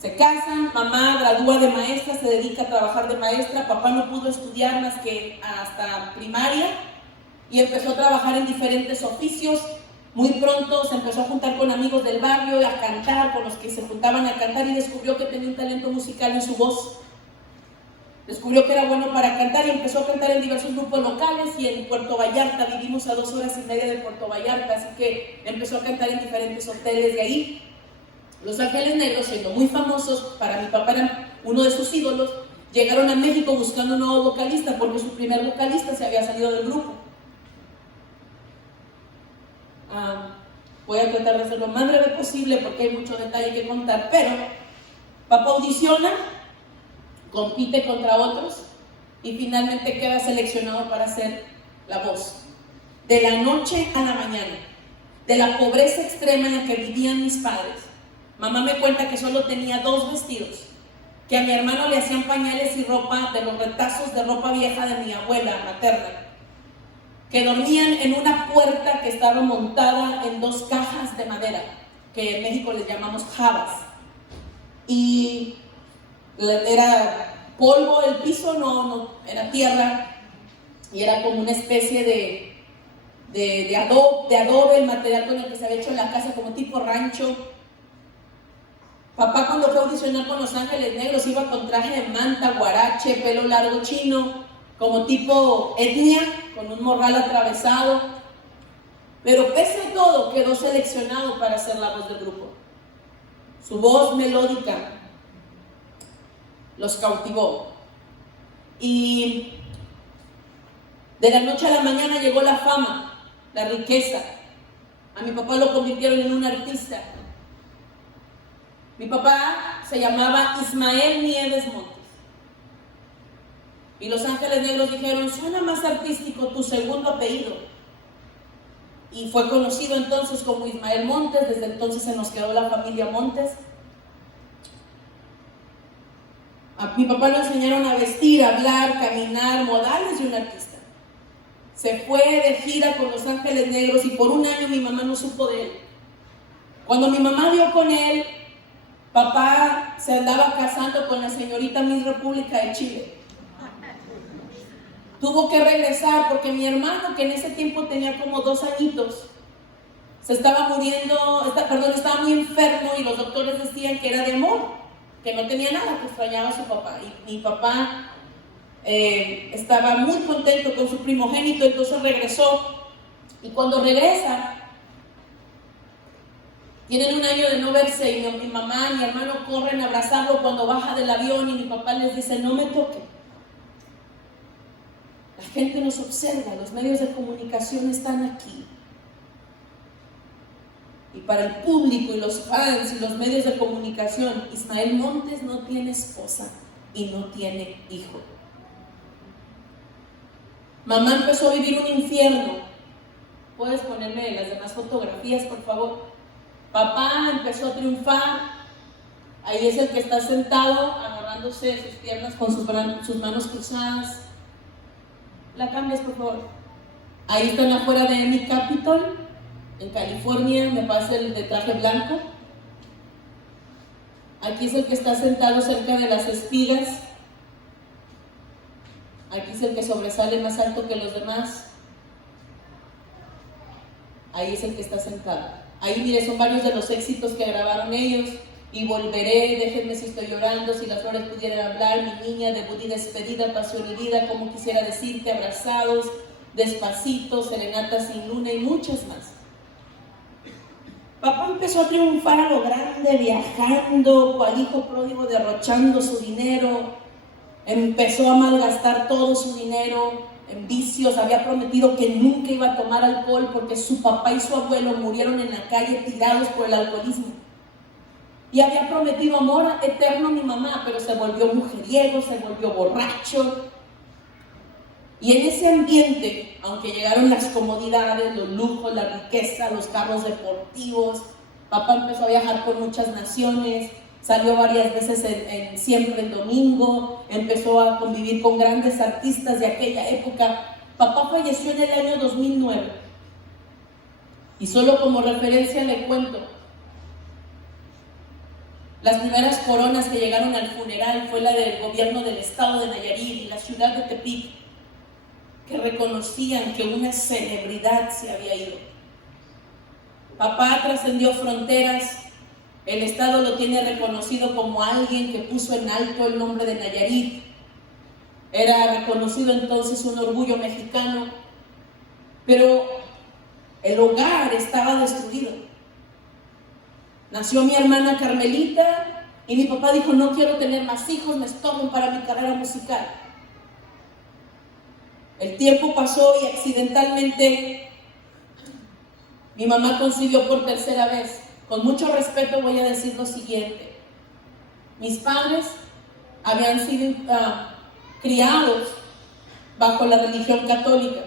Se casan, mamá gradúa de maestra, se dedica a trabajar de maestra, papá no pudo estudiar más que hasta primaria y empezó a trabajar en diferentes oficios. Muy pronto se empezó a juntar con amigos del barrio, a cantar, con los que se juntaban a cantar, y descubrió que tenía un talento musical en su voz. Descubrió que era bueno para cantar y empezó a cantar en diversos grupos locales, y en Puerto Vallarta, vivimos a 2 horas y media de Puerto Vallarta, así que empezó a cantar en diferentes hoteles de ahí. Los Ángeles Negros, siendo muy famosos, para mi papá eran uno de sus ídolos, llegaron a México buscando un nuevo vocalista porque su primer vocalista se había salido del grupo. Voy a tratar de hacer lo más breve posible porque hay mucho detalle que contar, pero papá audiciona, compite contra otros y finalmente queda seleccionado para ser la voz. De la noche a la mañana, de la pobreza extrema en la que vivían mis padres, mamá me cuenta que solo tenía 2 vestidos, que a mi hermano le hacían pañales y ropa de los retazos de ropa vieja de mi abuela materna, que dormían en una puerta que estaba montada en 2 cajas de madera, que en México les llamamos jabas, y era polvo el piso, no era tierra, y era como una especie de adobe, el material con el que se había hecho la casa, como tipo rancho. Papá, cuando fue a audicionar con Los Ángeles Negros, iba con traje de manta, guarache, pelo largo chino, como tipo etnia, con un morral atravesado, pero pese a todo quedó seleccionado para ser la voz del grupo. Su voz melódica los cautivó, y de la noche a la mañana llegó la fama, la riqueza. A mi papá lo convirtieron en un artista. Mi papá se llamaba Ismael Nieves Montes, y Los Ángeles Negros dijeron: suena más artístico tu segundo apellido, y fue conocido entonces como Ismael Montes. Desde entonces se nos quedó la familia Montes. A mi papá lo enseñaron a vestir, a hablar, caminar, modales de un artista. Se fue de gira con Los Ángeles Negros y por 1 año mi mamá no supo de él. Cuando mi mamá dio con él, papá se andaba casando con la señorita Miss República de Chile. Tuvo que regresar porque mi hermano, que en ese tiempo tenía como 2 añitos, se estaba muriendo, estaba muy enfermo, y los doctores decían que era de amor, que no tenía nada, que extrañaba a su papá. Y mi papá estaba muy contento con su primogénito, entonces regresó. Y cuando regresa, tienen 1 año de no verse, y mi mamá y mi hermano corren a abrazarlo cuando baja del avión, y mi papá les dice: no me toque. La gente nos observa, los medios de comunicación están aquí. Y para el público y los fans y los medios de comunicación, Ismael Montes no tiene esposa y no tiene hijo. Mamá empezó a vivir un infierno. ¿Puedes ponerme las demás fotografías, por favor? Papá empezó a triunfar. Ahí es el que está sentado, agarrándose sus piernas con sus manos cruzadas. La cambias, por favor. Ahí están afuera de Emmy Capitol, en California, me pasa el de traje blanco. Aquí es el que está sentado cerca de las espigas. Aquí es el que sobresale más alto que los demás. Ahí es el que está sentado. Ahí, mire, son varios de los éxitos que grabaron ellos. Y volveré, déjenme si estoy llorando, si las flores pudieran hablar, mi niña, debut y despedida, pasión y vida, como quisiera decirte, abrazados, despacito, serenata sin luna y muchas más. Papá empezó a triunfar a lo grande, viajando, cual hijo pródigo, derrochando su dinero. Empezó a malgastar todo su dinero en vicios. Había prometido que nunca iba a tomar alcohol porque su papá y su abuelo murieron en la calle tirados por el alcoholismo. Y había prometido amor eterno a mi mamá, pero se volvió mujeriego, se volvió borracho. Y en ese ambiente, aunque llegaron las comodidades, los lujos, la riqueza, los carros deportivos, papá empezó a viajar por muchas naciones, salió varias veces siempre el domingo, empezó a convivir con grandes artistas de aquella época. Papá falleció en el año 2009. Y solo como referencia le cuento, las primeras coronas que llegaron al funeral fue la del gobierno del estado de Nayarit y la ciudad de Tepic, que reconocían que una celebridad se había ido. Papá trascendió fronteras, el estado lo tiene reconocido como alguien que puso en alto el nombre de Nayarit. Era reconocido entonces un orgullo mexicano, pero el hogar estaba destruido. Nació mi hermana Carmelita y mi papá dijo: no quiero tener más hijos, me estorban para mi carrera musical. El tiempo pasó y accidentalmente mi mamá concibió por tercera vez. Con mucho respeto voy a decir lo siguiente: mis padres habían sido criados bajo la religión católica.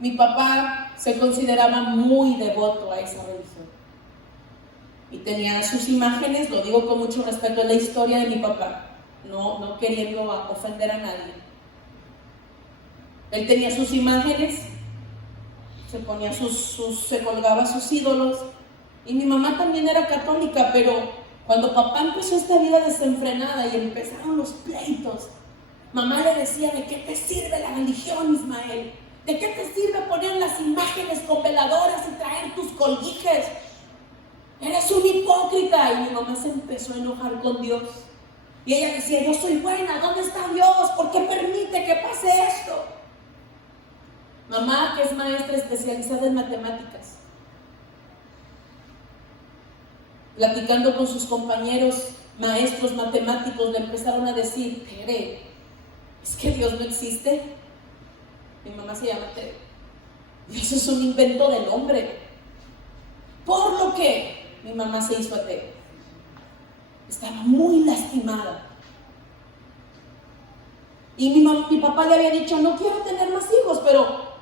Mi papá se consideraba muy devoto a esa religión y tenía sus imágenes. Lo digo con mucho respeto, es la historia de mi papá, no queriendo ofender a nadie. Él tenía sus imágenes, se ponía se colgaba sus ídolos, y mi mamá también era católica, pero cuando papá empezó esta vida desenfrenada y empezaron los pleitos, mamá le decía: ¿de qué te sirve la religión, Ismael? ¿De qué te sirve poner las imágenes con veladoras y traer tus colguijes? Eres un hipócrita. Y mi mamá se empezó a enojar con Dios. Y ella decía: yo soy buena, ¿dónde está Dios? ¿Por qué permite que pase esto? Mamá, que es maestra especializada en matemáticas, platicando con sus compañeros maestros matemáticos, le empezaron a decir: Tere, ¿es que Dios no existe? Mi mamá se llama Tere. Dios es un invento del hombre. Por lo que mi mamá se hizo atea. Estaba muy lastimada. Y mi papá le había dicho: no quiero tener más hijos, pero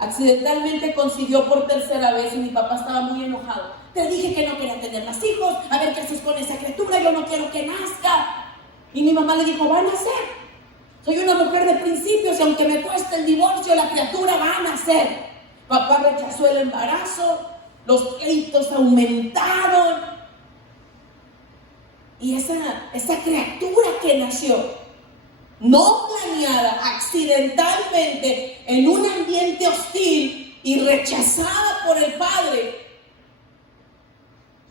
accidentalmente concibió por tercera vez y mi papá estaba muy enojado. Te dije que no quería tener más hijos, a ver qué haces con esa criatura, yo no quiero que nazca. Y mi mamá le dijo: van a nacer. Soy una mujer de principios y aunque me cueste el divorcio, la criatura va a nacer. Papá rechazó el embarazo, los pleitos aumentaron. Y esa criatura que nació, no planeada, accidentalmente, en un ambiente hostil y rechazada por el padre,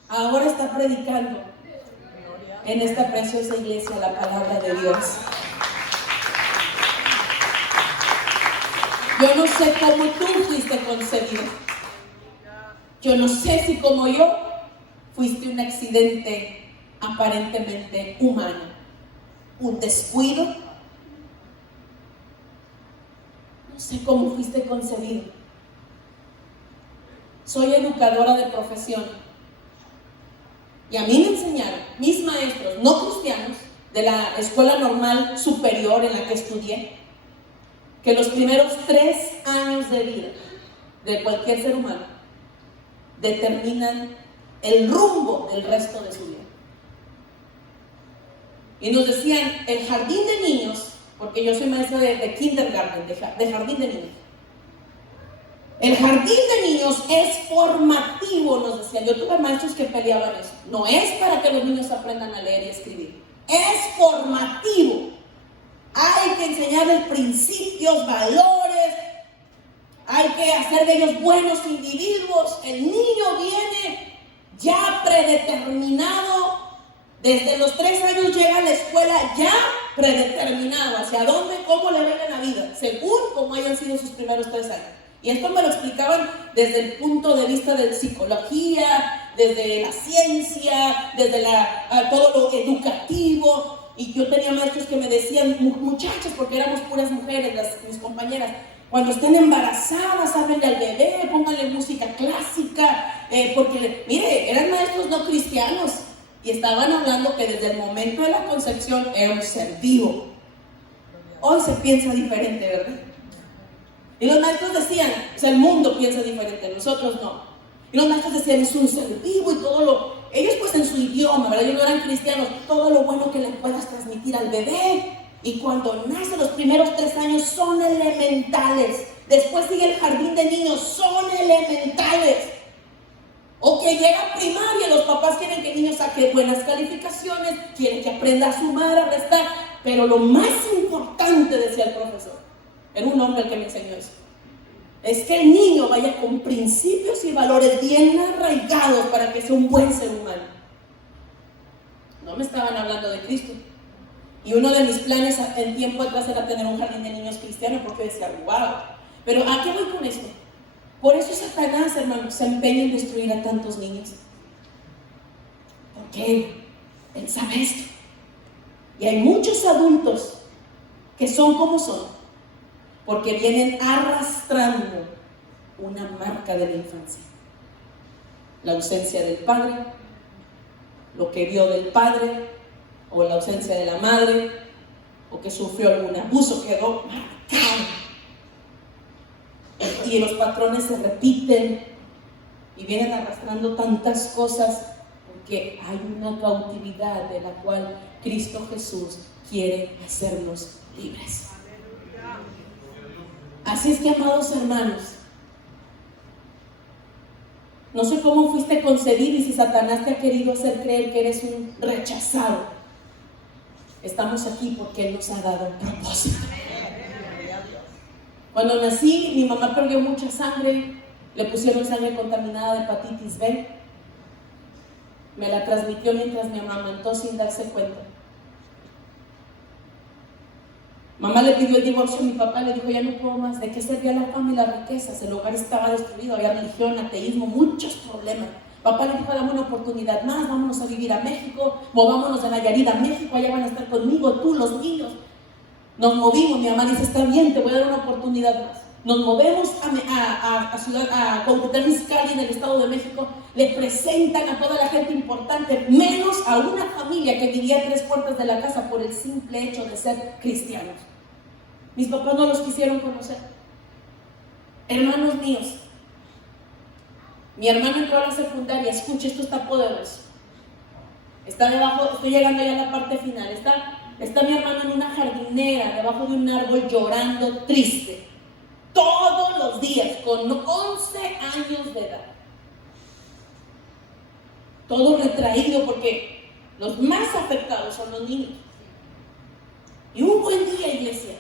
ahora está predicando en esta preciosa iglesia la palabra de Dios. Yo no sé cómo tú fuiste concebido. Yo no sé si como yo fuiste un accidente aparentemente humano, un descuido. No sé cómo fuiste concebido. Soy educadora de profesión y a mí me enseñaron mis maestros no cristianos de la escuela normal superior en la que estudié, que los primeros 3 años de vida de cualquier ser humano determinan el rumbo del resto de su vida. Y nos decían, el jardín de niños, porque yo soy maestra de kindergarten, de jardín de niños. El jardín de niños es formativo, nos decían. Yo tuve maestros que peleaban eso. No es para que los niños aprendan a leer y escribir. Es formativo. Hay que enseñarles principios, valores. Hay que hacer de ellos buenos individuos. El niño viene ya predeterminado. Desde los 3 años llega a la escuela ya predeterminado. ¿Hacia dónde? ¿Cómo le ven en la vida? Según cómo hayan sido sus primeros 3 años. Y esto me lo explicaban desde el punto de vista de psicología, desde la ciencia, desde todo lo educativo. Y yo tenía maestros que me decían, muchachas, porque éramos puras mujeres, mis compañeras, cuando estén embarazadas, háblenle al bebé, pónganle música clásica, porque, mire, eran maestros no cristianos y estaban hablando que desde el momento de la concepción era un ser vivo. Hoy se piensa diferente, ¿verdad? Y los maestros decían, o sea, el mundo piensa diferente, nosotros no. Y los maestros decían, es un ser vivo y todo lo... Ellos pues en su idioma, ¿verdad? Ellos no eran cristianos, todo lo bueno que le puedas transmitir al bebé. Y cuando nace los primeros 3 años son elementales. Después sigue el jardín de niños, son elementales. O que llega a primaria, los papás quieren que el niño saque buenas calificaciones, quieren que aprenda a sumar, a restar. Pero lo más importante, decía el profesor, era un hombre el que me enseñó eso, es que el niño vaya con principios y valores bien arraigados para que sea un buen ser humano. No me estaban hablando de Cristo. Y uno de mis planes en tiempo atrás era tener un jardín de niños cristianos, porque decía, wow. Pero ¿a qué voy con esto? Por eso Satanás, hermanos, se empeña en destruir a tantos niños. Porque él sabe esto. Y hay muchos adultos que son como son, porque vienen arrastrando una marca de la infancia. La ausencia del padre, lo que vio del padre, o la ausencia de la madre, o que sufrió algún abuso, quedó marcado. Y los patrones se repiten y vienen arrastrando tantas cosas, porque hay una cautividad de la cual Cristo Jesús quiere hacernos libres. Así es que, amados hermanos, no sé cómo fuiste concebido y si Satanás te ha querido hacer creer que eres un rechazado. Estamos aquí porque Él nos ha dado un propósito. Cuando nací, mi mamá perdió mucha sangre, le pusieron sangre contaminada de hepatitis B. Me la transmitió mientras me amamantó sin darse cuenta. Mamá le pidió el divorcio a mi papá, le dijo, ya no puedo más. ¿De qué servía la fama y las riquezas? El hogar estaba destruido, había religión, ateísmo, muchos problemas. Papá le dijo, dame una oportunidad más, vámonos a vivir a México, movámonos de Nayarit a México, allá van a estar conmigo, tú, los niños. Nos movimos, mi mamá dice, está bien, te voy a dar una oportunidad más. Nos movemos a Cuautitlán Izcalli, en el Estado de México, le presentan a toda la gente importante, menos a una familia que vivía a 3 puertas de la casa por el simple hecho de ser cristianos. Mis papás no los quisieron conocer. Hermanos míos, mi hermano entró a la secundaria, escucha, esto está poderoso. Está debajo, estoy llegando ya a la parte final, está mi hermano en una jardinera, debajo de un árbol llorando, triste. Todos los días, con 11 años de edad. Todo retraído porque los más afectados son los niños. Y un buen día, iglesia,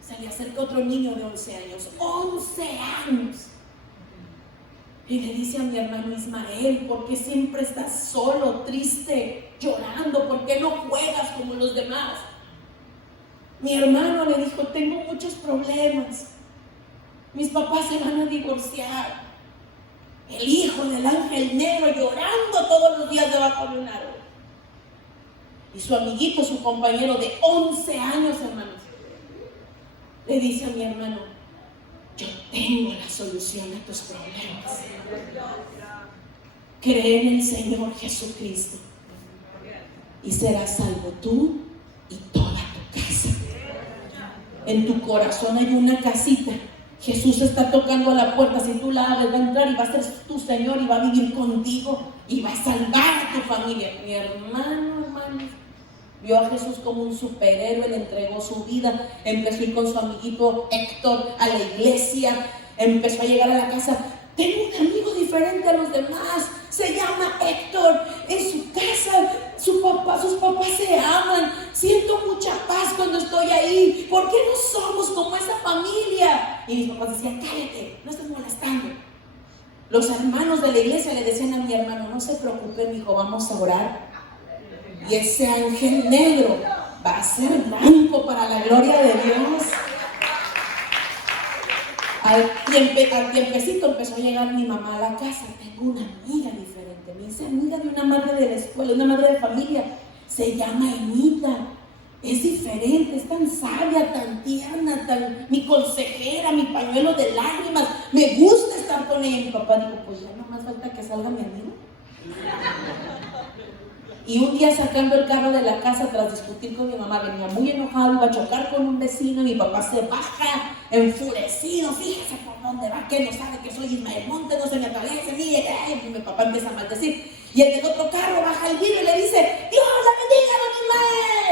se le acerca otro niño de 11 años. 11 años. Y le dice a mi hermano Ismael, ¿por qué siempre estás solo, triste, llorando? ¿Por qué no juegas como los demás? Mi hermano le dijo, tengo muchos problemas. Mis papás se van a divorciar. El hijo del ángel negro llorando todos los días debajo de un árbol. Y su amiguito, su compañero de 11 años, hermanos, le dice a mi hermano, yo tengo la solución a tus problemas. Cree en el Señor Jesucristo y serás salvo tú y toda tu casa. En tu corazón hay una casita Jesús está tocando a la puerta. Si tú la abres, va a entrar y va a ser tu Señor y va a vivir contigo y va a salvar a tu familia. Mi hermano, vio a Jesús como un superhéroe, le entregó su vida, empezó a ir con su amiguito Héctor a la iglesia, empezó a llegar a la casa. Tengo un amigo diferente a los demás, se llama Héctor, en su casa sus papás se aman, siento mucha paz cuando estoy ahí. ¿Por qué no somos como esa familia? Y mis papás decían, cállate, no estés molestando. Los hermanos de la iglesia le decían a mi hermano, no se preocupe, mi hijo, vamos a orar y ese ángel negro va a ser blanco para la gloria de Dios. Al tiempecito empezó a llegar mi mamá a la casa. Tengo una amiga diferente, me hice amiga de una madre de la escuela, una madre de familia, se llama Enita, es diferente, es tan sabia, tan tierna, mi consejera, mi pañuelo de lágrimas, me gusta estar con ella. Mi papá dijo, pues ya no más falta que salga mi amigo. Y un día sacando el carro de la casa tras discutir con mi mamá, venía muy enojado, iba a chocar con un vecino. Mi papá se baja enfurecido, fíjese por dónde va, que no sabe que soy Ismael Montes, no se me aparece, mire. Y mi papá empieza a maldecir. Y el del otro carro baja el vidrio y le dice, Dios la bendiga, don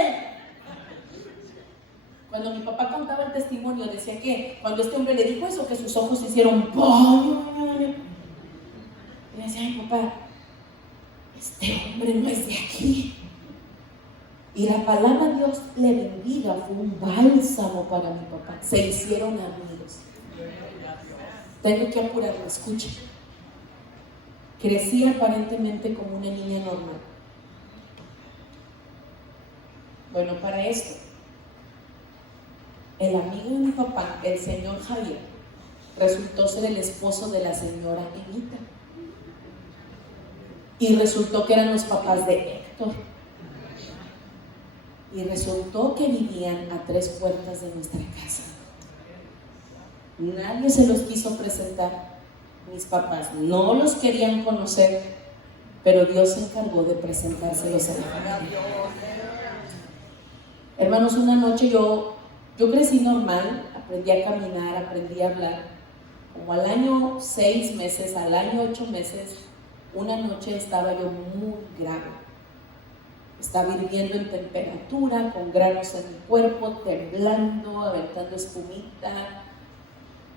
Ismael. Cuando mi papá contaba el testimonio, decía que cuando este hombre le dijo eso, que sus ojos se hicieron ¡pum! Y le decía, ay papá, este hombre no es de aquí. Y la palabra Dios le bendiga fue un bálsamo para mi papá. Se hicieron amigos. Tengo que apurarlo, escucha. Crecí aparentemente como una niña normal. Bueno, para esto, el amigo de mi papá, el señor Javier, resultó ser el esposo de la señora Enita. Y resultó que eran los papás de Héctor. Y resultó que vivían a 3 puertas de nuestra casa. Nadie se los quiso presentar. Mis papás no los querían conocer, pero Dios se encargó de presentárselos a la familia. Hermanos, una noche yo crecí normal, aprendí a caminar, aprendí a hablar. Como al año 6 meses, al año 8 meses, una noche estaba yo muy grave. Estaba hirviendo en temperatura, con granos en mi cuerpo, temblando, aventando espumita.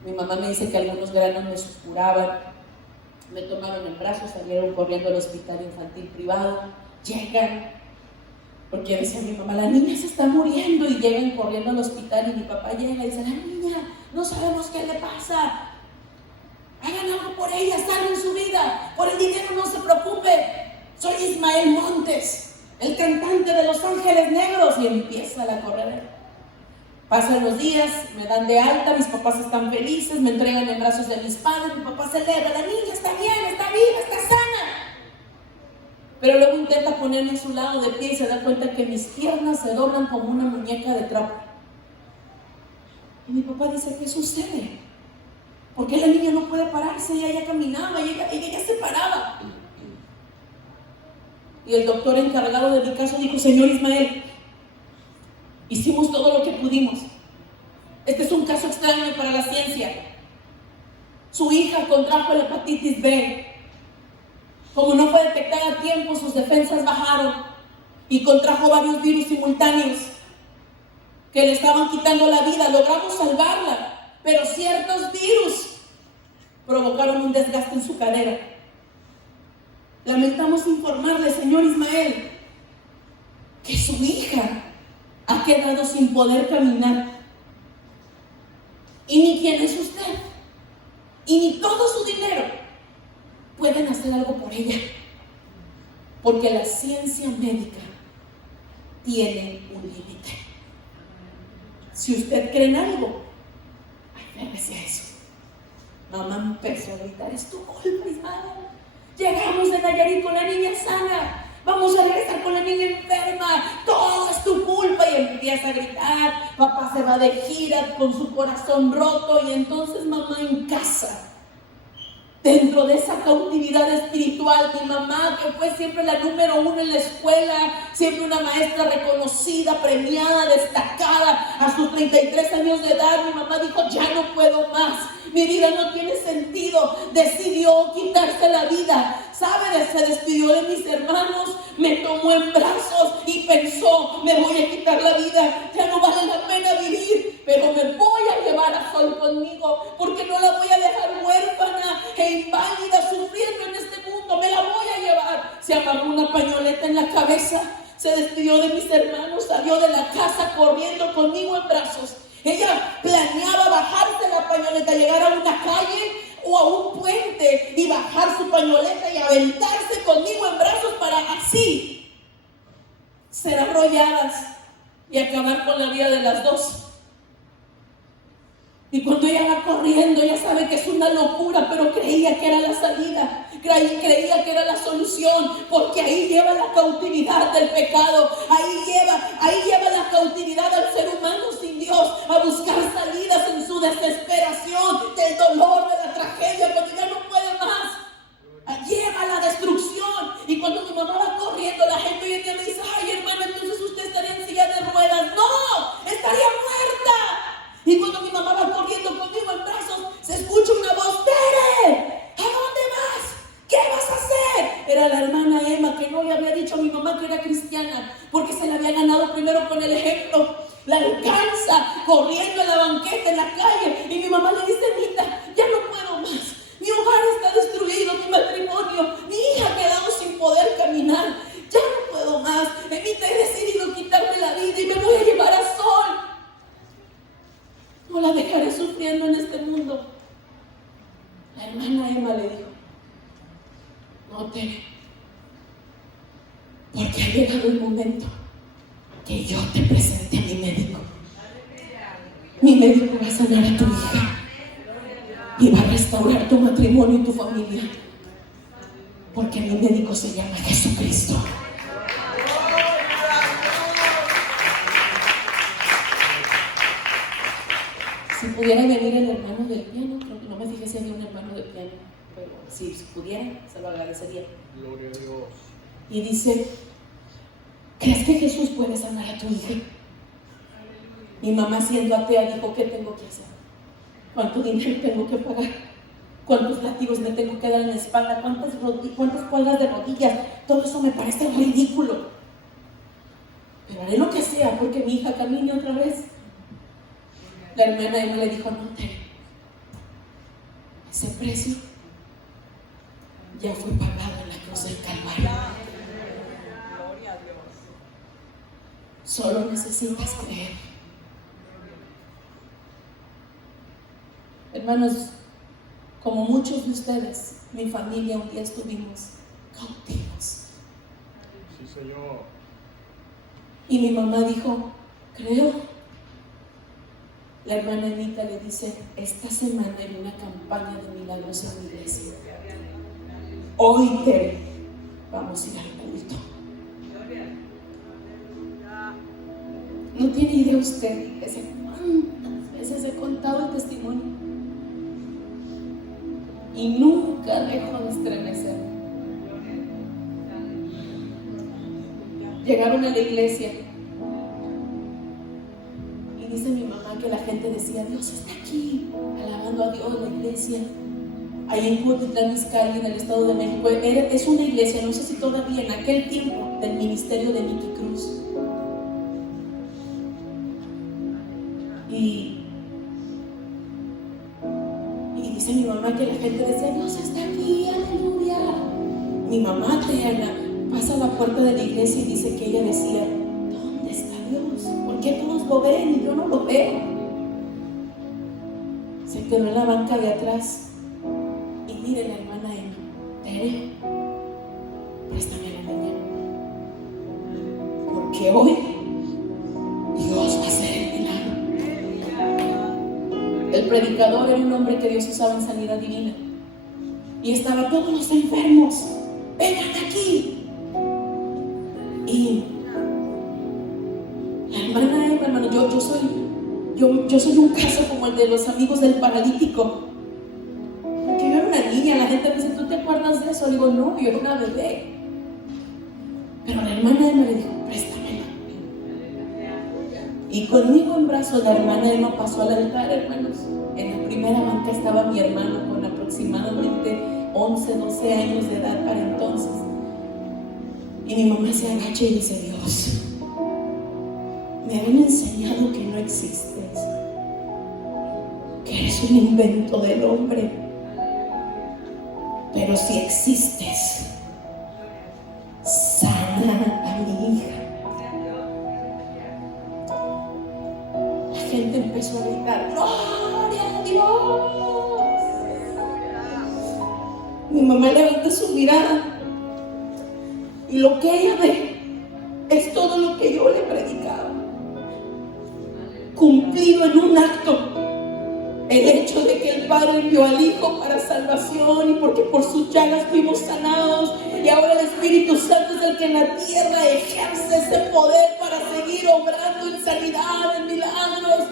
Mi mamá me dice que algunos granos me supuraban. Me tomaron en brazos, salieron corriendo al hospital infantil privado. Llegan, porque decía mi mamá, la niña se está muriendo. Y llegan corriendo al hospital y mi papá llega y dice, la niña, no sabemos qué le pasa. Hagan algo por ella, salven su vida. Por el dinero no se preocupe. Soy Ismael Montes, el cantante de Los Ángeles Negros. Y empieza la corredera. Pasan los días, me dan de alta, mis papás están felices, me entregan en brazos de mis padres, mi papá celebra, la niña está bien, está viva, está sana. Pero luego intenta ponerme a su lado de pie y se da cuenta que mis piernas se doblan como una muñeca de trapo. Y mi papá dice, ¿qué sucede? ¿Por qué la niña no puede pararse? Ella ya caminaba, ella ya se paraba. Y el doctor encargado de mi caso dijo, señor Ismael, hicimos todo lo que pudimos. Este es un caso extraño para la ciencia. Su hija contrajo la hepatitis B. Como no fue detectada a tiempo, sus defensas bajaron y contrajo varios virus simultáneos que le estaban quitando la vida. Logramos salvarla, pero ciertos virus provocaron un desgaste en su cadera. Lamentamos informarle, señor Ismael, que su hija ha quedado sin poder caminar. Y ni quién es usted, y ni todo su dinero pueden hacer algo por ella, porque la ciencia médica tiene un límite. Si usted cree en algo, agárrese a eso. Mamá empezó a gritar, es tu culpa, Ismael. Llegamos de Nayarit con la niña sana, vamos a regresar con la niña enferma, todo es tu culpa. Y empieza a gritar, papá se va de gira con su corazón roto. Y entonces mamá en casa dentro de esa cautividad espiritual. Mi mamá, que fue siempre la número uno en la escuela, siempre una maestra reconocida, premiada, destacada, a sus 33 años de edad, mi mamá dijo: ya no puedo más, mi vida no tiene sentido. Decidió quitarse la vida. ¿Sabe? Se despidió de mis hermanos, me tomó en brazos y pensó: me voy a quitar la vida, ya no vale la pena vivir, pero me voy a llevar a Sol conmigo, porque no la voy a dejar huérfana e inválida sufriendo en este mundo, me la voy a llevar. Se amarró una pañoleta en la cabeza, se despidió de mis hermanos, salió de la casa corriendo conmigo en brazos. Ella planeaba bajarse la pañoleta, llegar a una calle o a un puente y bajar su pañoleta y aventarse conmigo en brazos para así ser arrolladas y acabar con la vida de las dos. Y cuando ella va corriendo, ella sabe que es una locura, pero creía que era la salida, creía que era la solución, porque ahí lleva la cautividad del pecado, ahí lleva la cautividad al ser humano sin Dios, a buscar salidas en su desesperación, del dolor, de la tragedia, cuando ya no puede más. Lleva la destrucción. Y cuando mi mamá va corriendo, la gente hoy en día me dice: ay, hermana, entonces usted estaría en silla de ruedas. No, estaría muerta. Y cuando mi mamá va corriendo conmigo en brazos, se escucha una voz: Tere, ¿a dónde vas? ¿Qué vas a hacer? Era la hermana Emma, que no le había dicho a mi mamá que era cristiana, porque se la había ganado primero con el ejemplo. La alcanza corriendo en la banqueta, en la calle, y mi mamá le dice: Anita, ya no puedo más, mi hogar está destruido, mi matrimonio, mi hija ha quedado sin poder caminar, ya no puedo más, Anita, he decidido quitarme la vida y me voy a llevar a Sol. No la dejaré sufriendo en este mundo. La hermana Emma le dijo: no, Tere, porque ha llegado el momento que yo te presente a mi médico. Mi médico va a sanar a tu hija y va a restaurar tu matrimonio y tu familia, porque mi médico se llama Jesucristo. Si pudiera venir el hermano del piano, no me fijé si había un hermano del piano, pero si pudiera, se lo agradecería. Gloria a Dios. Y dice: ¿crees que Jesús puede sanar a tu hija? Mi mamá, siendo atea, dijo: ¿qué tengo que hacer? ¿Cuánto dinero tengo que pagar? ¿Cuántos látigos me tengo que dar en la espalda? ¿Cuántas cuadras de rodillas? Todo eso me parece ridículo, pero haré lo que sea porque mi hija camine otra vez. La hermana Emma le dijo: no, Tere, ese precio ya fue pagado en la cruz del Calvario. Solo necesitas creer. Hermanos, como muchos de ustedes, mi familia un día estuvimos cautivos. Sí, Señor. Y mi mamá dijo: creo. La hermana Anita le dice: esta semana hay una campaña de milagros en mi iglesia. Hoy, Tere, vamos a ir al culto. No tiene idea usted de cuántas veces he contado el testimonio y nunca dejo de estremecer. Llegaron a la iglesia y dice mi mamá que la gente decía: Dios está aquí, alabando a Dios. La iglesia ahí en Cuautitlán Izcalli, en el Estado de México, es una iglesia, no sé si todavía, en aquel tiempo, del ministerio de Nicky Cruz. Y dice mi mamá que la gente decía: Dios está aquí, aleluya. Mi mamá pasa a la puerta de la iglesia y dice que ella decía: ¿dónde está Dios? ¿Por qué todos lo ven y yo no lo veo? Se quedó en la banca de atrás y mire la hermana Emma: Tere, préstame a la niña, porque hoy Dios va a hacer el milagro. El predicador era un hombre que Dios usaba en sanidad divina, y estaban todos los enfermos: vengan aquí. Y la hermana Emma, hermano, yo soy un caso como el de los amigos del paralítico, porque yo era una niña, la gente eso? Le digo, no, yo era una bebé. Pero la hermana Emma le dijo, préstamela. Y conmigo en brazos la hermana Emma pasó al altar, hermanos. En la primera banca estaba mi hermano con aproximadamente 11, 12 años de edad para entonces. Y mi mamá se agacha y dice, Dios, me han enseñado que no existes, que eres un invento del hombre, pero si existes, sana a mi hija. La gente empezó a gritar, ¡Gloria a Dios! Mi mamá levanta su mirada y lo que ella ve es todo lo que yo le predicaba, cumplido en un acto. El hecho de que el Padre envió al Hijo para salvación y porque por sus llagas fuimos sanados, y ahora el Espíritu Santo es el que en la tierra ejerce ese poder para seguir obrando en sanidad, en milagros.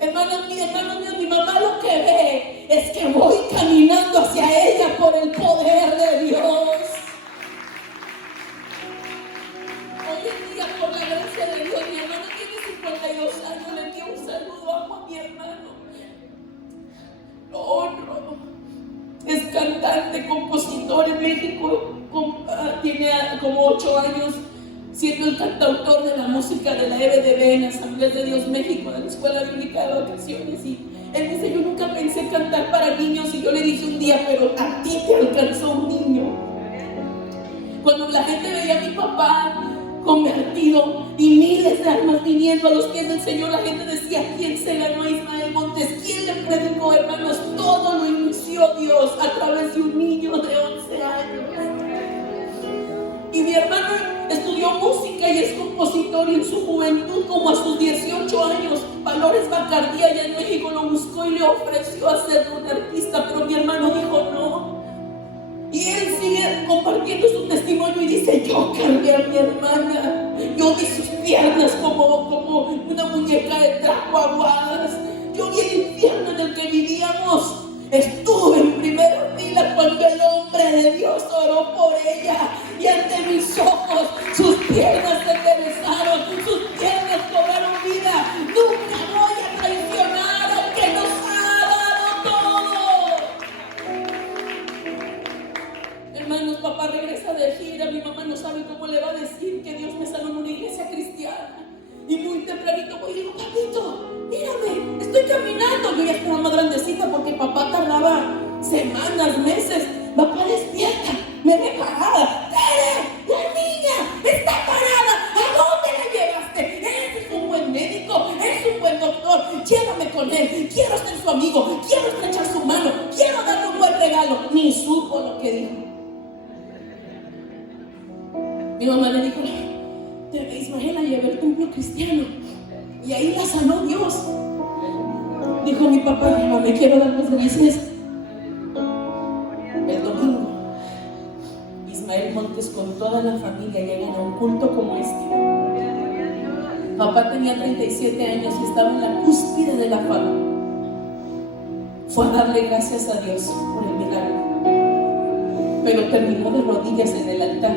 Hermanos míos, mi mamá lo que ve es que voy caminando hacia ella por el poder de Dios. Hoy en día, por la gracia de Dios, mi hermano tiene 52 años, le envío un saludo, amo a mi hermano, lo honro. Es cantante, compositor en México, tiene como 8 años siendo el cantautor de la música de la EBDB en Asambleas de Dios México, de la Escuela Bíblica de Vacaciones. Y él dice, yo nunca pensé cantar para niños, y yo le dije un día, pero a ti te alcanzó un niño. Cuando la gente veía a mi papá convertido y miles de almas viniendo a los pies del Señor, la gente decía, ¿quién se ganó a Ismael Montes? ¿Quién le predicó? Hermanos, todo lo inició Dios a través de un niño de 11 años. Y mi hermano estudió música y es compositor, y en su juventud, como a sus 18 años, Valores Bacardí allá en México lo buscó y le ofreció a ser un artista, pero mi hermano dijo no. Y él sigue compartiendo su testimonio y dice, yo cargué a mi hermana, yo vi sus piernas como una muñeca de trapo aguadas, yo vi el infierno en el que vivíamos, estuve en primera fila cuando el hombre de Dios oró por ella, y ante mis ojos sus piernas se enderezaron, sus piernas cobraron vida. Nunca voy a traicionar al que nos ha dado todo. Hermanos, papá regresa de gira, mi mamá no sabe cómo le va a decir que Dios me sanó en una iglesia cristiana. Y muy tempranito voy y digo, papito, mírame, estoy caminando. Yo ya estaba más grandecita porque papá tardaba semanas, meses. Papá, despierta, me ve parada. ¡Tere, la niña está parada! ¿A dónde la llevaste? Eres un buen médico, eres un buen doctor. Llévame con él, quiero ser su amigo, quiero estrechar su mano, quiero darle un buen regalo. Ni supo lo que dijo. Mi mamá le dijo, Ismael la llevé al templo cristiano y ahí la sanó Dios. Dijo mi papá, me quiero dar las gracias. El domingo, Ismael Montes con toda la familia llegan a un culto como este. Papá tenía 37 años y estaba en la cúspide de la fama. Fue a darle gracias a Dios por el milagro, pero terminó de rodillas en el altar,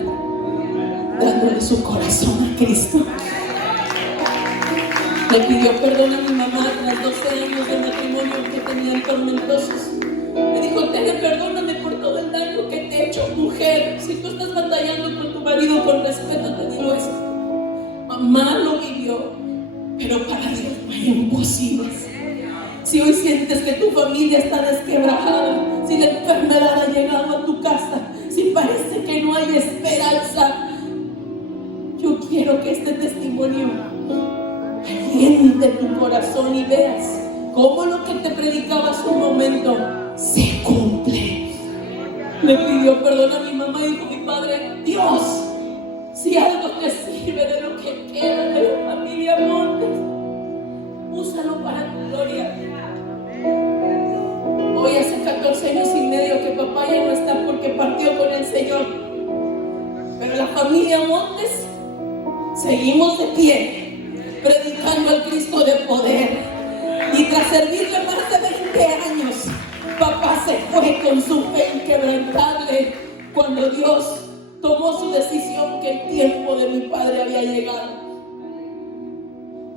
dándole su corazón a Cristo. Le pidió perdón a mi mamá tras 12 años de matrimonio que tenían tormentosos. Me dijo, Tere, perdóname por todo el daño que te he hecho, mujer. Si tú estás batallando con tu marido, con respeto te digo esto. Mamá lo vivió, pero para Dios no hay imposibles. Si hoy sientes que tu familia está desquebrajada, si la enfermedad ha llegado a tu casa, si parece que no hay esperanza, yo quiero que este testimonio aliente tu corazón y veas cómo lo que te predicaba hace un momento se cumple. Le pidió perdón a mi mamá y dijo, mi padre, Dios, si algo te sirve de lo que queda de la familia Montes, úsalo para tu gloria. Hoy hace 14 años y medio que papá ya no está porque partió con el Señor, pero la familia Montes seguimos de pie, predicando al Cristo de poder. Y tras servirle más de 20 años, papá se fue con su fe inquebrantable cuando Dios tomó su decisión que el tiempo de mi padre había llegado.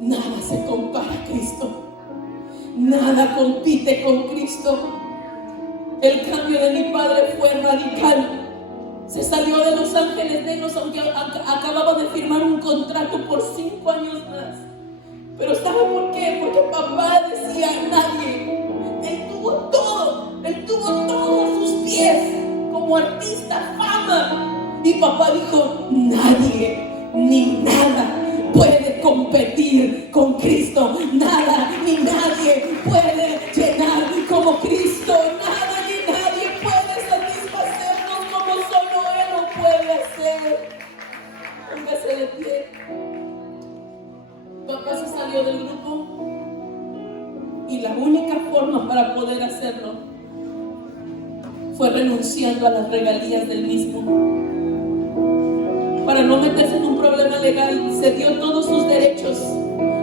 Nada se compara a Cristo. Nada compite con Cristo. El cambio de mi padre fue radical. Se salió de Los Ángeles Negros, aunque acababa de firmar un contrato por 5 años más. Pero ¿sabe por qué? Porque papá decía: nadie. Él tuvo todo. Él tuvo todo a sus pies como artista, fama. Y papá dijo: nadie ni nada puede competir con Cristo. Nada ni nadie puede llenar como Cristo. Nada ni nadie puede satisfacernos como solo Él lo puede hacer. Póngase de pie. Papá se salió del grupo y la única forma para poder hacerlo fue renunciando a las regalías del mismo. Para no meterse en un problema legal, se dio todos sus derechos.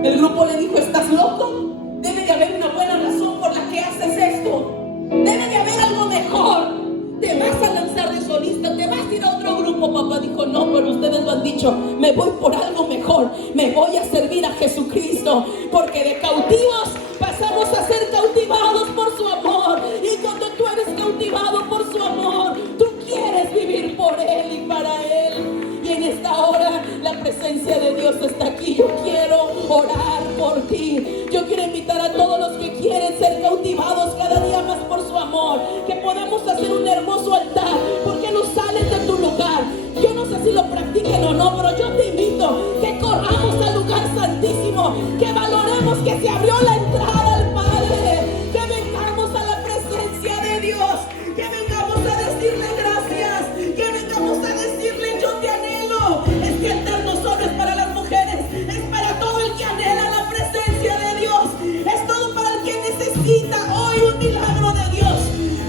El grupo le dijo: ¿estás loco? Debe de haber una buena razón por la que haces esto. Debe de haber algo mejor. Te vas a lanzar de solista, te vas a ir a otro grupo. Papá dijo: no, pero ustedes lo han dicho. Me voy por algo mejor. Me voy a servir a Jesucristo. Porque de cautivos pasamos a ser cautivados por su amor. Y cuando tú eres cautivado por su amor, tú quieres vivir por Él y para Él. Y en esta hora la presencia de Dios está aquí. Yo quiero orar por ti. Yo quiero invitar a todos los que quieren ser cautivados cada día más por su amor, que podamos hacer un hermoso altar. ¿Por qué no sales de tu lugar? Yo no sé si lo practiquen o no, pero yo te invito que corramos al lugar santísimo, que valoremos que se abrió la entrada al Padre, que vengamos a la presencia de Dios, que vengamos a decirle gracias, que vengamos a decirle: yo te anhelo. Este altar no solo es para las mujeres, es para todo el que anhela la presencia de Dios, es todo para el que necesita hoy un milagro de Dios,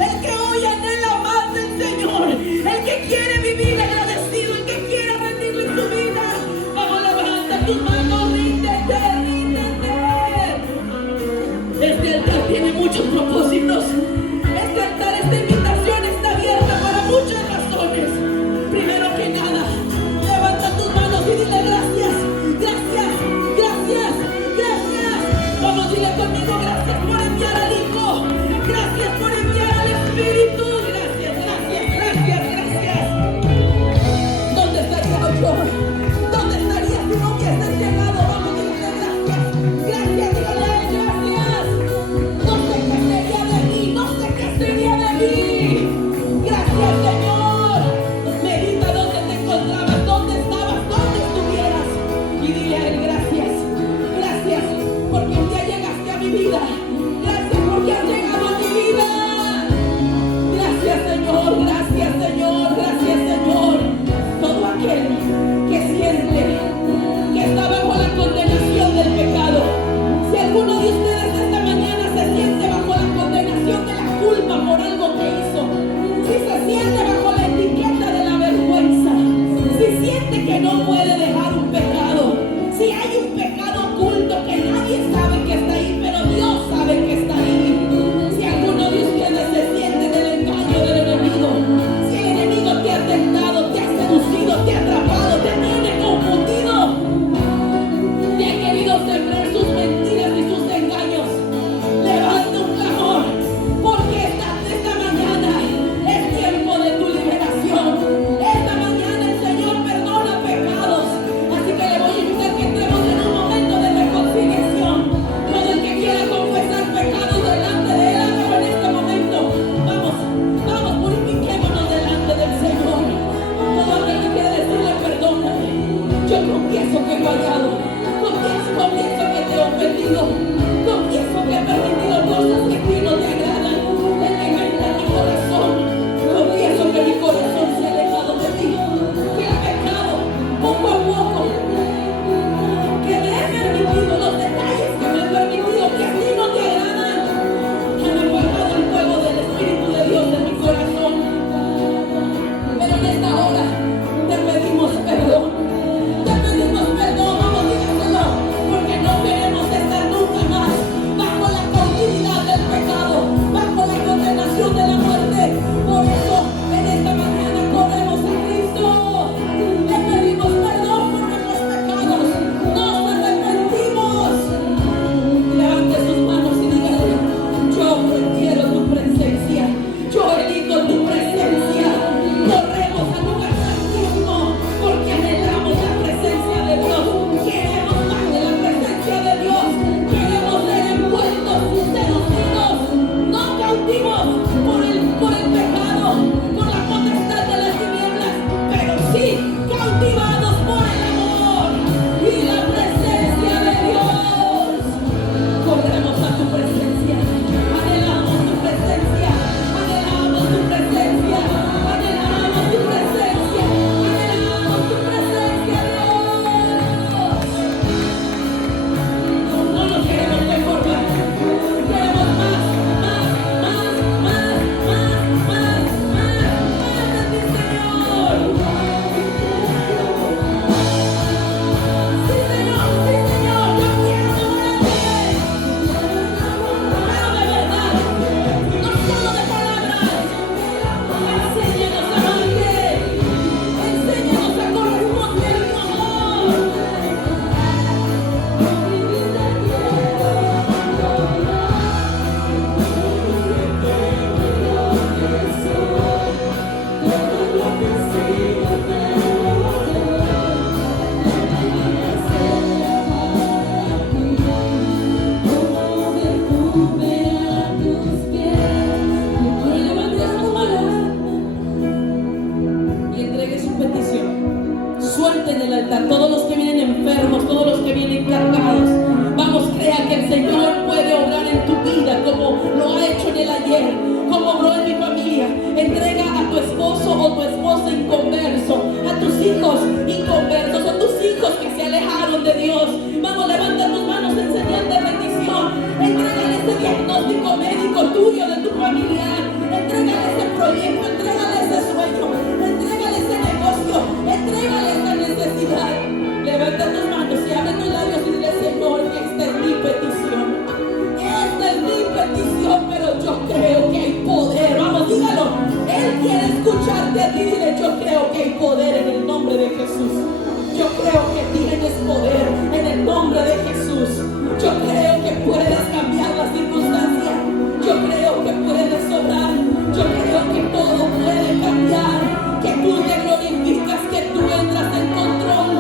el que hoy anhela más del Señor, el que quiere vivir agradecido, el que quiere rendirle su vida. Vamos, levanta tus manos, ríndete, ríndete. Este altar tiene muchos propósitos. Este altar, esta invitación está abierta para muchas razones. Primero que nada, levanta tus manos y dile: gracias, gracias, gracias, gracias. Vamos, dile conmigo: gracias por enviar al Hijo, gracias por enviar al Espíritu. Gracias, gracias, gracias, gracias. ¿Dónde estaría yo? ¿Dónde estaría si no hubiese llegado? Vamos, dile gracias, gracias, dígale gracias. No sé qué sería de mí, no sé qué sería de mí. Gracias, Señor. Medita dónde te encontrabas, dónde estabas, dónde estuvieras, y dile a Él: gracias, gracias, porque un día llegaste a mi vida. Gracias porque has llegado a mi vida. Gracias, Señor, gracias, Señor, gracias, Señor. Todo aquel que siente que está bajo la condenación del pecado. Si alguno de ustedes esta mañana se siente bajo la condenación de la culpa por algo que hizo, si se siente bajo la etiqueta de la vergüenza, si siente que no puede dejar un pecado, si hay un pecado oculto que nadie sabe que está ahí, pero Dios sabe que está ahí. Si alguno de ustedes se siente del engaño del enemigo, si el enemigo te ha tentado, te ha seducido, te ha atrapado, te tiene confundido, te ha querido sembrar sus mentiras y sus engaños, levanta un clamor, porque esta mañana es tiempo de tu liberación. Esta mañana el Señor perdona pecados, así que le voy a invitar que entremos en un momento de reconciliación. Todo el que quiera confesar pecados delante de Él, hágalo en este momento. Vamos, vamos, purifiquémonos delante del Señor. Todo aquel que quiera decirle: perdóname, yo confieso que he fallado, confieso que te he ofendido, confieso que he permitido cosas que a ti no te agradan. Experimenta mi corazón, confieso que mi corazón se ha alejado de ti, que he pecado poco a poco, que me he permitido los detalles que me he permitido que a ti no te agradan, que me he guardado el fuego del Espíritu de Dios en mi corazón. Pero en esta hora te pedimos perdón, vamos, dígaselo, porque no queremos estar nunca tuyo, de tu familiar. Entrégale ese proyecto, entrégale ese sueño, entrégale ese negocio, entrégale esa necesidad. Levanta tus manos y abre tus labios y dile: Señor, esta es mi petición. Esta es mi petición, pero yo creo que hay poder. Vamos, dígalo. Él quiere escucharte a ti. Dile: yo creo que hay poder en el nombre de Jesús. Yo creo que tienes poder en el nombre de Jesús. Yo creo que puedes cambiar las circunstancias. Yo creo que puedes obrar. Yo creo que todo puede cambiar. Que tú te glorificas, que tú entras en control.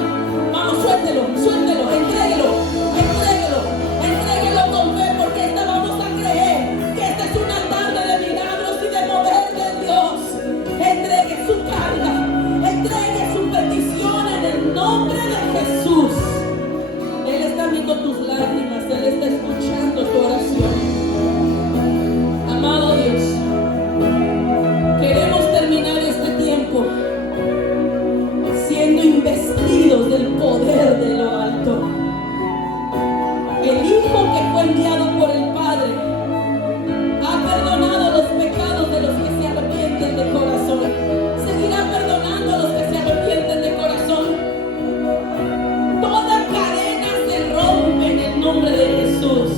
Vamos, suéltelo, suéltelo, entréguelo, entréguelo, entréguelo con fe, porque esta vamos a creer que esta es una tarde de milagros y de mover de Dios. Entregue su carga, entregue su petición en el nombre de Jesús. Él está viendo tus lágrimas, Él está escuchando tu oración. Amado Dios, queremos terminar este tiempo siendo investidos del poder de lo alto. El Hijo que fue enviado por el Padre ha perdonado los pecados de los que se arrepienten de corazón. Seguirá perdonando a los que se arrepienten de corazón. Toda cadena se rompe en el nombre de Jesús.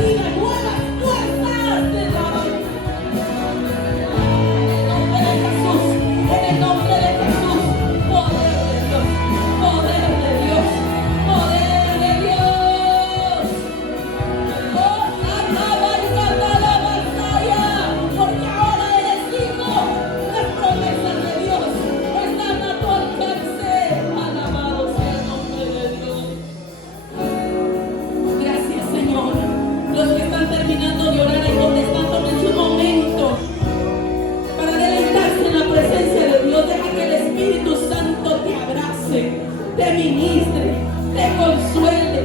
vida, nuevas fuerzas te doy. En el nombre de Jesús, poder de Dios, poder de Dios, poder de Dios. Oh, alaba y canta la batalla, porque ahora eres hijo. Las promesas de Dios están a tu alcance. Alabado sea el nombre de Dios. Gracias, Señor. Los que están terminando de orar y contestándome en su momento para deleitarse en la presencia de Dios, deja que el Espíritu Santo te abrace, te ministre, te consuele.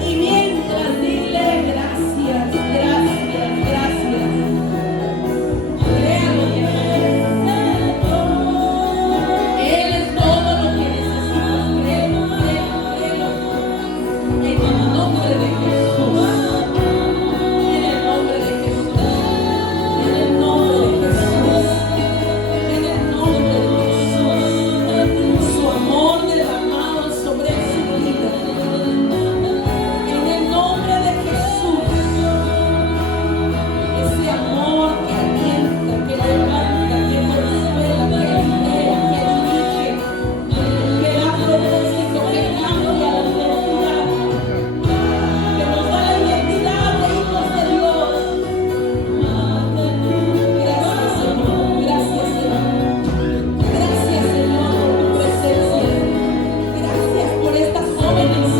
Y mientras dile gracias, gracias, gracias. Créalo, Él es todo lo que necesitas. Créelo, créelo, créelo. En el nombre de Jesús. En el nombre de Jesús. En el nombre de Jesús. En el nombre de Jesús. Su amor derramado sobre su vida. En el nombre de Jesús. Ese amor que alienta, que levanta, que consuela, que libera, que dirige, que da propósito, que cambia la identidad, que nos da la identidad de hijos de Dios. Gracias, Señor. Gracias, Señor. Gracias, Señor, por tu presencia. Gracias por estas jóvenes.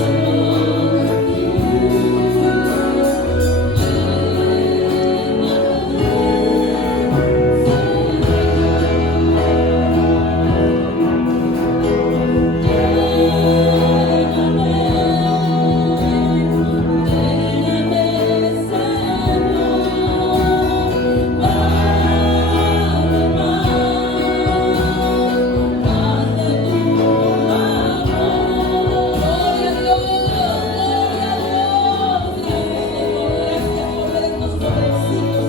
Gloria a Dios, gloria a Dios. Gracias, Señor. Gracias por ver estos jovencitos,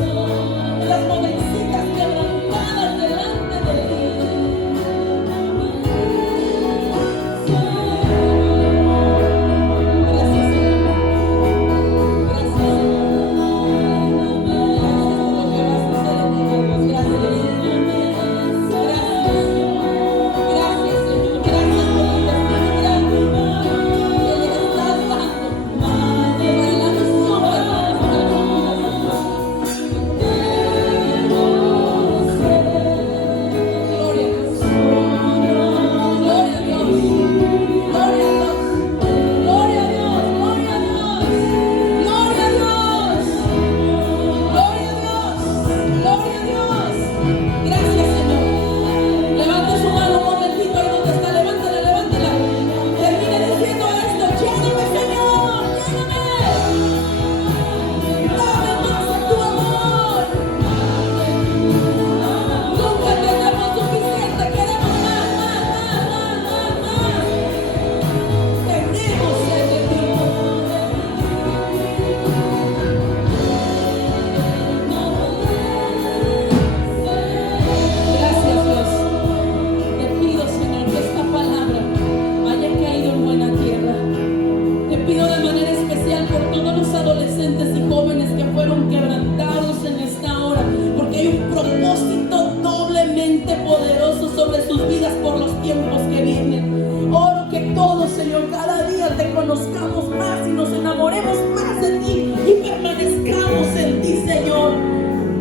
las jovencitas quebrantadas delante de ti. Gracias, Señor. Gracias, Señor. Gracias por lo que vas a hacer en ellos. Gracias. Gracias. Gracias, Señor. Gracias por la oportunidad que le estás dando para la misión que tienes para nosotros. Gloria a Dios. Gloria a Dios. Gloria a Dios. Gloria a Dios. Gloria a Dios. Gloria a Dios. Gloria a Dios. Gloria a Dios. Gracias, Señor. Levante su mano un momentito ahí donde está. Levántala, levántala. Termine diciendo esto. Lléname, Señor. Lléname. Dame más de tu amor. Nunca tenemos suficiente. Queremos más, más, más, más, más, más. Tenemos sed de ti. Gracias, Dios. Te pido, Señor, que esta palabra haya caído en buena tierra. Te pido de manera especial por todos los adolescentes y jóvenes que fueron quebrantados en esta hora, porque hay un propósito doblemente poderoso sobre sus vidas por los tiempos que vienen. Oro que todos, Señor, cada día te conozcamos más y nos enamoremos más de ti y permanezcamos en ti, Señor.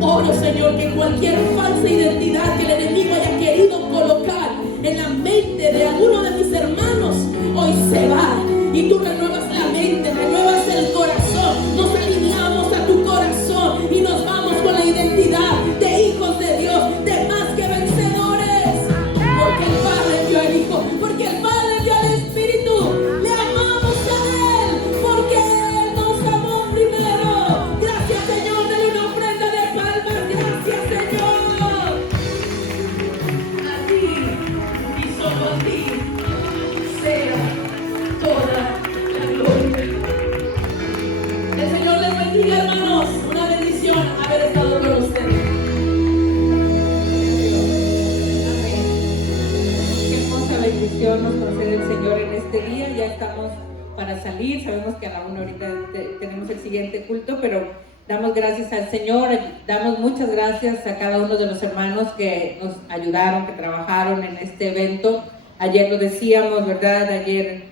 Oro, Señor, que cualquier falsa identidad que el enemigo haya querido colocar en la mente de alguno de mis hermanos, hoy se va. Y tú renuevas la mente, renuevas el corazón. Nos alineamos a tu corazón y nos vamos con la identidad de hijos de Dios, de más que vencedores. Porque el Padre envió al Hijo, porque el Padre envió al Espíritu. Le amamos a Él, porque Él nos amó primero. Gracias, Señor, de una ofrenda de palmas. Gracias, Señor. A ti y solo a ti sea todo. salir, sabemos que a la 1 ahorita tenemos el siguiente culto, pero damos gracias al Señor, damos muchas gracias a cada uno de los hermanos que nos ayudaron, que trabajaron en este evento. Ayer lo decíamos, ¿verdad? Ayer